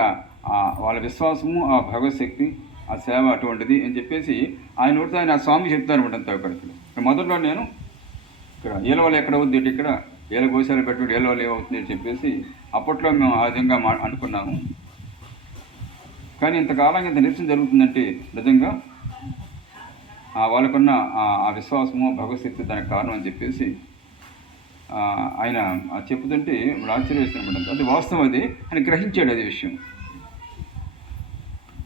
వాళ్ళ విశ్వాసము, ఆ భగవశక్తి, ఆ సేవ అటువంటిది అని చెప్పేసి ఆయన నోటితో ఆయన ఆ స్వామి చెప్తారన్నమాట. అంతా ఇక్కడ మొదట్లో నేను ఇక్కడ ఏళ్ళ వాళ్ళు ఎక్కడ అవుతుంది ఇక్కడ ఏళ్ళ గోశాల పెట్టుబడి ఏళ్ళ వాళ్ళు ఏమవుతుంది అని చెప్పేసి అప్పట్లో మేము ఆ విధంగా అనుకున్నాము. కానీ ఇంతకాలం ఇంత నిరీక్షణ జరుగుతుందంటే నిజంగా వాళ్ళకున్న ఆ విశ్వాసము భగవశక్తి దానికి కారణం అని చెప్పేసి ఆయన చెప్పుతుంటే ఆశ్చర్యవేస్తున్నమాట. అది వాస్తవం, అది ఆయన గ్రహించాడు. అది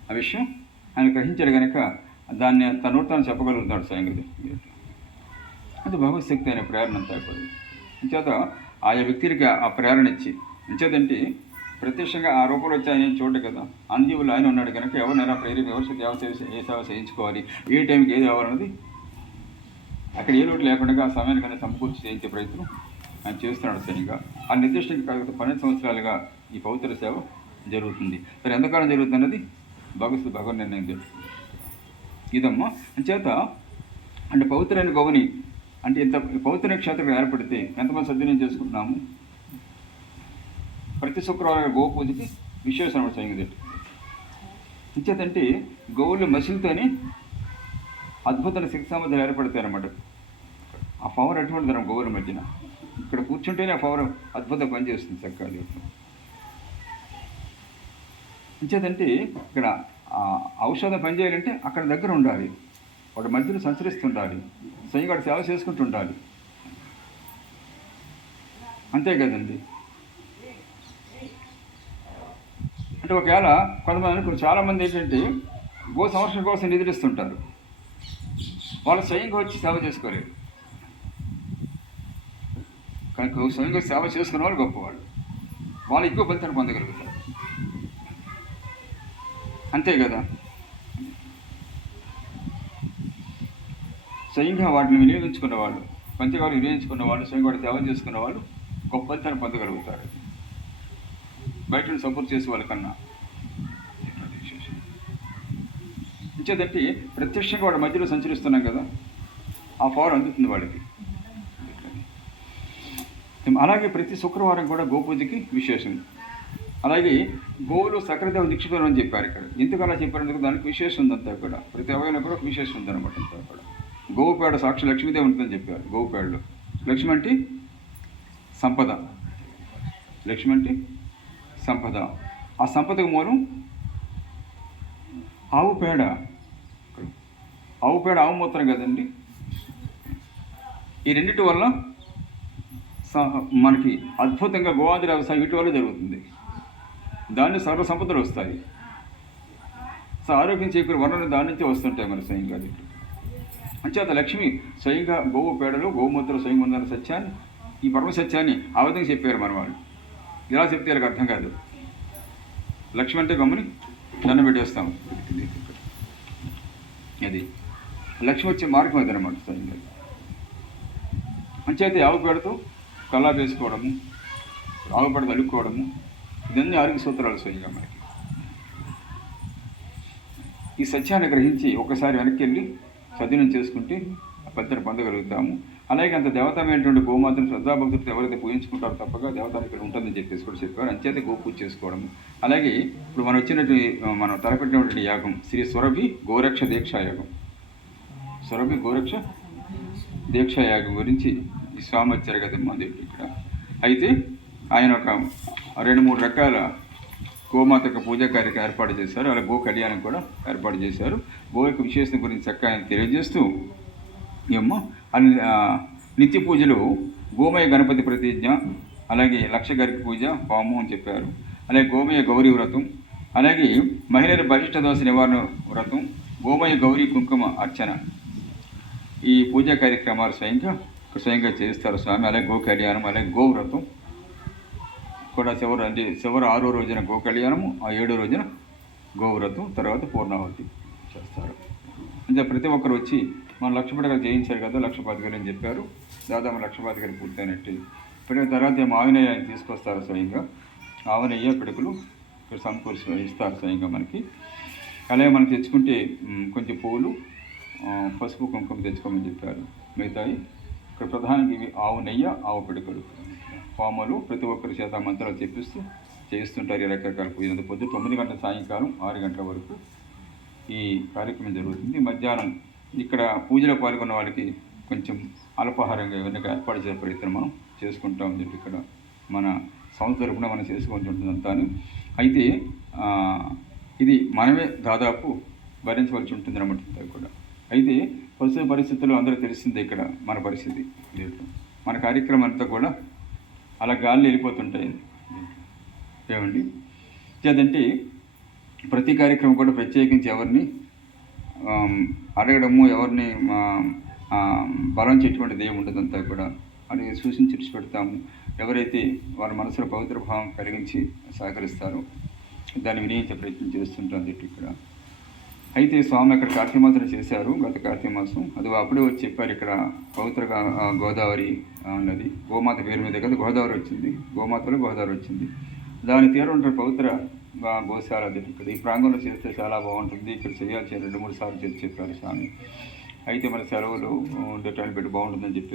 ఆ విషయం ఆయన గ్రహించాడు కనుక దాన్ని తను చెప్పగలుగుతాడు స్వయంగా. అది భగవశక్తి అనే ప్రేరణ అంతా అయిపోయింది. అంచేత ఆయా వ్యక్తులకి ఆ ప్రేరణ ఇచ్చి అంచేతంటే ప్రత్యక్షంగా ఆ రూపంలో వచ్చి ఆయన చూడ కదా, అనుజీవులు ఆయన ఉన్నాడు కనుక ఎవరినైనా ఎవరి ఏ సేవ చేయించుకోవాలి, ఏ టైంకి ఏది అవ్వాలన్నది అక్కడ ఏ లోటు లేకుండా ఆ సమయాన్ని కన్నా సమకూర్చి చేయించే ప్రయత్నం ఆయన చేస్తున్నాడు సరిగ్గా. ఆ నిర్దిష్టంగా కాకపోతే 12 సంవత్సరాలుగా ఈ పవిత్ర సేవ జరుగుతుంది. మరి ఎంతకాలం జరుగుతుంది అన్నది భగవన్ నిర్ణయం తెలుస్తుంది. ఇదమ్మా అంచేత అంటే పవిత్రైన గౌని అంటే ఇంత పవిత్ర క్షేత్రం ఏర్పడితే ఎంతమంది సద్వినియోగం చేసుకుంటున్నాము. ప్రతి శుక్రవారం గో పూజకి విశేషం స్వయంగా ఇచ్చేదంటే గోవులు మసిలితోనే అద్భుతమైన శక్తి సామర్థ్యాలు ఏర్పడతాయి అన్నమాట. ఆ పవర్ అటువంటి గోవుల మధ్యన ఇక్కడ కూర్చుంటేనే ఆ పవర్ అద్భుతంగా పనిచేస్తుంది చక్కగా. ఇచ్చేదంటే ఇక్కడ ఔషధం పనిచేయాలంటే అక్కడ దగ్గర ఉండాలి, వాటి మధ్యలో సంచరిస్తుండాలి, స్వయంగా సేవ చేసుకుంటుండాలి, అంతే కదండి. అంటే ఒకవేళ కొంతమంది చాలామంది ఏంటంటే గో సంరక్షణ కోసం నిద్రిస్తుంటారు, వాళ్ళు స్వయంగా వచ్చి సేవ చేసుకోలేరు. కానీ స్వయంగా సేవ చేసుకునే వాళ్ళు గొప్పవాళ్ళు, వాళ్ళు ఎక్కువ ఫలితాన్ని పొందగలుగుతారు, అంతే కదా. స్వయంగా వాటిని వినియోగించుకున్న వాళ్ళు, పంచగాలు వినియోగించుకున్న వాళ్ళు, స్వయంగా సేవ చేసుకున్న వాళ్ళు గొప్ప ఫలితాన్ని పొందగలుగుతారు బయట సపోర్ట్ చేసే వాళ్ళకన్నా. ఇచ్చేదంటే ప్రత్యక్షంగా వాడి మధ్యలో సంచరిస్తున్నాం కదా, ఆ పవర్ అందుతుంది వాడికి. అలాగే ప్రతి శుక్రవారం కూడా గోపూజకి విశేషం. అలాగే గోవులు సకలదేవ నిక్షిపం అని చెప్పారు ఇక్కడ. ఎందుకు అలా చెప్పారంటే దానికి విశేషం ఉందంతా కూడా, ప్రతి అవయవం కూడా ఒక విశేషం ఉందన్నమాట అంతా కూడా. గోవు పేడ సాక్షి లక్ష్మీదేవి ఉంటుందని చెప్పారు. గోవు పేడలో లక్ష్మి అంటే సంపద, లక్ష్మి అంటే సంపద. ఆ సంపదకు మూలం ఆవు పేడ. ఆవు పేడ, ఆవు మూత్రం కదండి. ఈ రెండింటి వల్ల మనకి అద్భుతంగా గోవాది వ్యవసాయం వీటి వల్ల జరుగుతుంది. దాన్ని సర్వ సంపదలు వస్తాయి. ఆరోగ్యం చేకూరు వనరులు దాని నుంచి వస్తుంటాయి మన స్వయంగా. అంచేత లక్ష్మి స్వయంగా గోవు పేడలు గోమూత్రం స్వయంగా ఉందన్న సత్యాన్ని, ఈ పరమ సత్యాన్ని ఆ విధంగా చెప్పారు మన వాళ్ళు. ఇలా చెప్తే వాళ్ళకి అర్థం కాదు. లక్ష్మి అంటే గమ్ముని దండం పెట్టేస్తాం. అది లక్ష్మి వచ్చే మార్గం అదనమాట స్వయంగా. అంచేత ఆవు పేడతో కల్లా వేసుకోవడము, ఆవు పేడ కలుపుకోవడము, ఇదన్నీ ఆరోగ్య సూత్రాలు స్వయంగా మనకి. ఈ సత్యాన్ని గ్రహించి ఒకసారి వెనక్కి వెళ్ళి సద్వినియోగం చేసుకుంటే పద్ధతిని పొందగలుగుతాము. అలాగే అంత దేవతమైనటువంటి గోమాతను శ్రద్ధాభక్తులతో ఎవరైతే పూజించుకుంటారో తప్పగా దేవత ఇక్కడ ఉంటుందని చెప్పేసి కూడా చెప్పారు. అంచేత గో పూజ చేసుకోవడము. అలాగే ఇప్పుడు మనం తలపెట్టినటువంటి యాగం శ్రీ సురభి గోరక్ష దీక్షా యాగం, సురభి గోరక్ష దీక్షా యాగం గురించి ఈ స్వామి వచ్చారు కదమ్మా దేవుడు ఇక్కడ. అయితే ఆయన ఒక 2-3 రకాల గోమాత యొక్క పూజా కార్యక్రమం ఏర్పాటు చేశారు. అలా గో కళ్యాణం కూడా ఏర్పాటు చేశారు. గో యొక్క విశేషత గురించి చక్కగా ఆయన తెలియజేస్తూ ఏమో నిత్య పూజలు గోమయ గణపతి ప్రతిజ్ఞ, అలాగే లక్షగరికి పూజ, హోమం అని చెప్పారు. అలాగే గోమయ గౌరీ వ్రతం, అలాగే మహిళల బలిష్ట దోష నివారణ వ్రతం, గోమయ గౌరీ కుంకుమ అర్చన, ఈ పూజా కార్యక్రమాలు స్వయంగా చేస్తారు స్వామి. అలాగే గో కళ్యాణం, అలాగే గోవ్రతం కూడా చివరి 6వ రోజున గో కళ్యాణము, ఆ 7వ రోజున గోవ్రతం, తర్వాత పూర్ణాహుతి చేస్తారు. అంటే ప్రతి ఒక్కరు వచ్చి మనం లక్షపతికలు చేయించారు కదా, 1,10,000 అని చెప్పారు. దాదాపు 1,10,000 పూర్తయినట్టు. ఇప్పుడు తర్వాత ఏమో ఆవినయ్య తీసుకొస్తారు స్వయంగా. ఆవినయ్య పిడుకులు ఇక్కడ సమకూర్చి ఇస్తారు స్వయంగా మనకి. అలాగే మనం తెచ్చుకుంటే కొంచెం పూలు, పసుపు, కుంకుమ తెచ్చుకోమని చెప్పారు. మిగతాయి ఇక్కడ ప్రధానంగా ఇవి ఆవు నెయ్యి, ఆవు పిడుకలు, పాములు ప్రతి ఒక్కరి చేత మంత్రాలు చెప్పిస్తూ చేస్తుంటారు. 20 రకరకాల పూజలు. పొద్దు 9 గంటల సాయంకాలం 6 గంటల వరకు ఈ కార్యక్రమం జరుగుతుంది. మధ్యాహ్నం ఇక్కడ పూజలో పాల్గొన్న వాళ్ళకి కొంచెం అల్పాహారంగా ఇవన్నీ ఏర్పాటు చేసే ప్రయత్నం మనం చేసుకుంటామని చెప్పి ఇక్కడ మన సంస్థ తరపున మనం చేసుకుంటుంటుంది అంతాను. అయితే ఇది మనమే దాదాపు భరించవలసి ఉంటుంది అన్నమాట కూడా. అయితే ప్రస్తుత పరిస్థితుల్లో అందరూ తెలిసిందే ఇక్కడ మన పరిస్థితి. మన కార్యక్రమం అంతా కూడా అలా గాలి వెళ్ళిపోతుంటాయి ఏమండి. అదంటే ప్రతి కార్యక్రమం కూడా ప్రత్యేకించి ఎవరిని అడగడము, ఎవరిని బలం చెట్టుకుంటే ఏమి ఉండదంతా కూడా అని సూచించి విడిచిపెడతాము. ఎవరైతే వారి మనసులో పవిత్ర భావం కలిగించి సహకరిస్తారో దాన్ని వినియోగించే ప్రయత్నం చేస్తుంటాం చెప్పి ఇక్కడ. అయితే స్వామి అక్కడ కార్తీక మాసం చేశారు, గత కార్తీక మాసం. అది అప్పుడే వచ్చి చెప్పారు ఇక్కడ పవిత్ర గోదావరి నది, గోమాత పేరు మీద కదా గోదావరి వచ్చింది, గోమాతలో గోదావరి వచ్చింది. దాని తీరం ఉంటుంది పవిత్ర గోశాల అది. ఇక్కడ ఈ ప్రాంగంలో చేస్తే చాలా బాగుంటుంది, ఇక్కడ చేయాల్సి 2-3 సార్లు చెప్పారు స్వామి. అయితే మన సెలవులు ఉండేటాన్ని పెట్టి బాగుంటుందని చెప్పి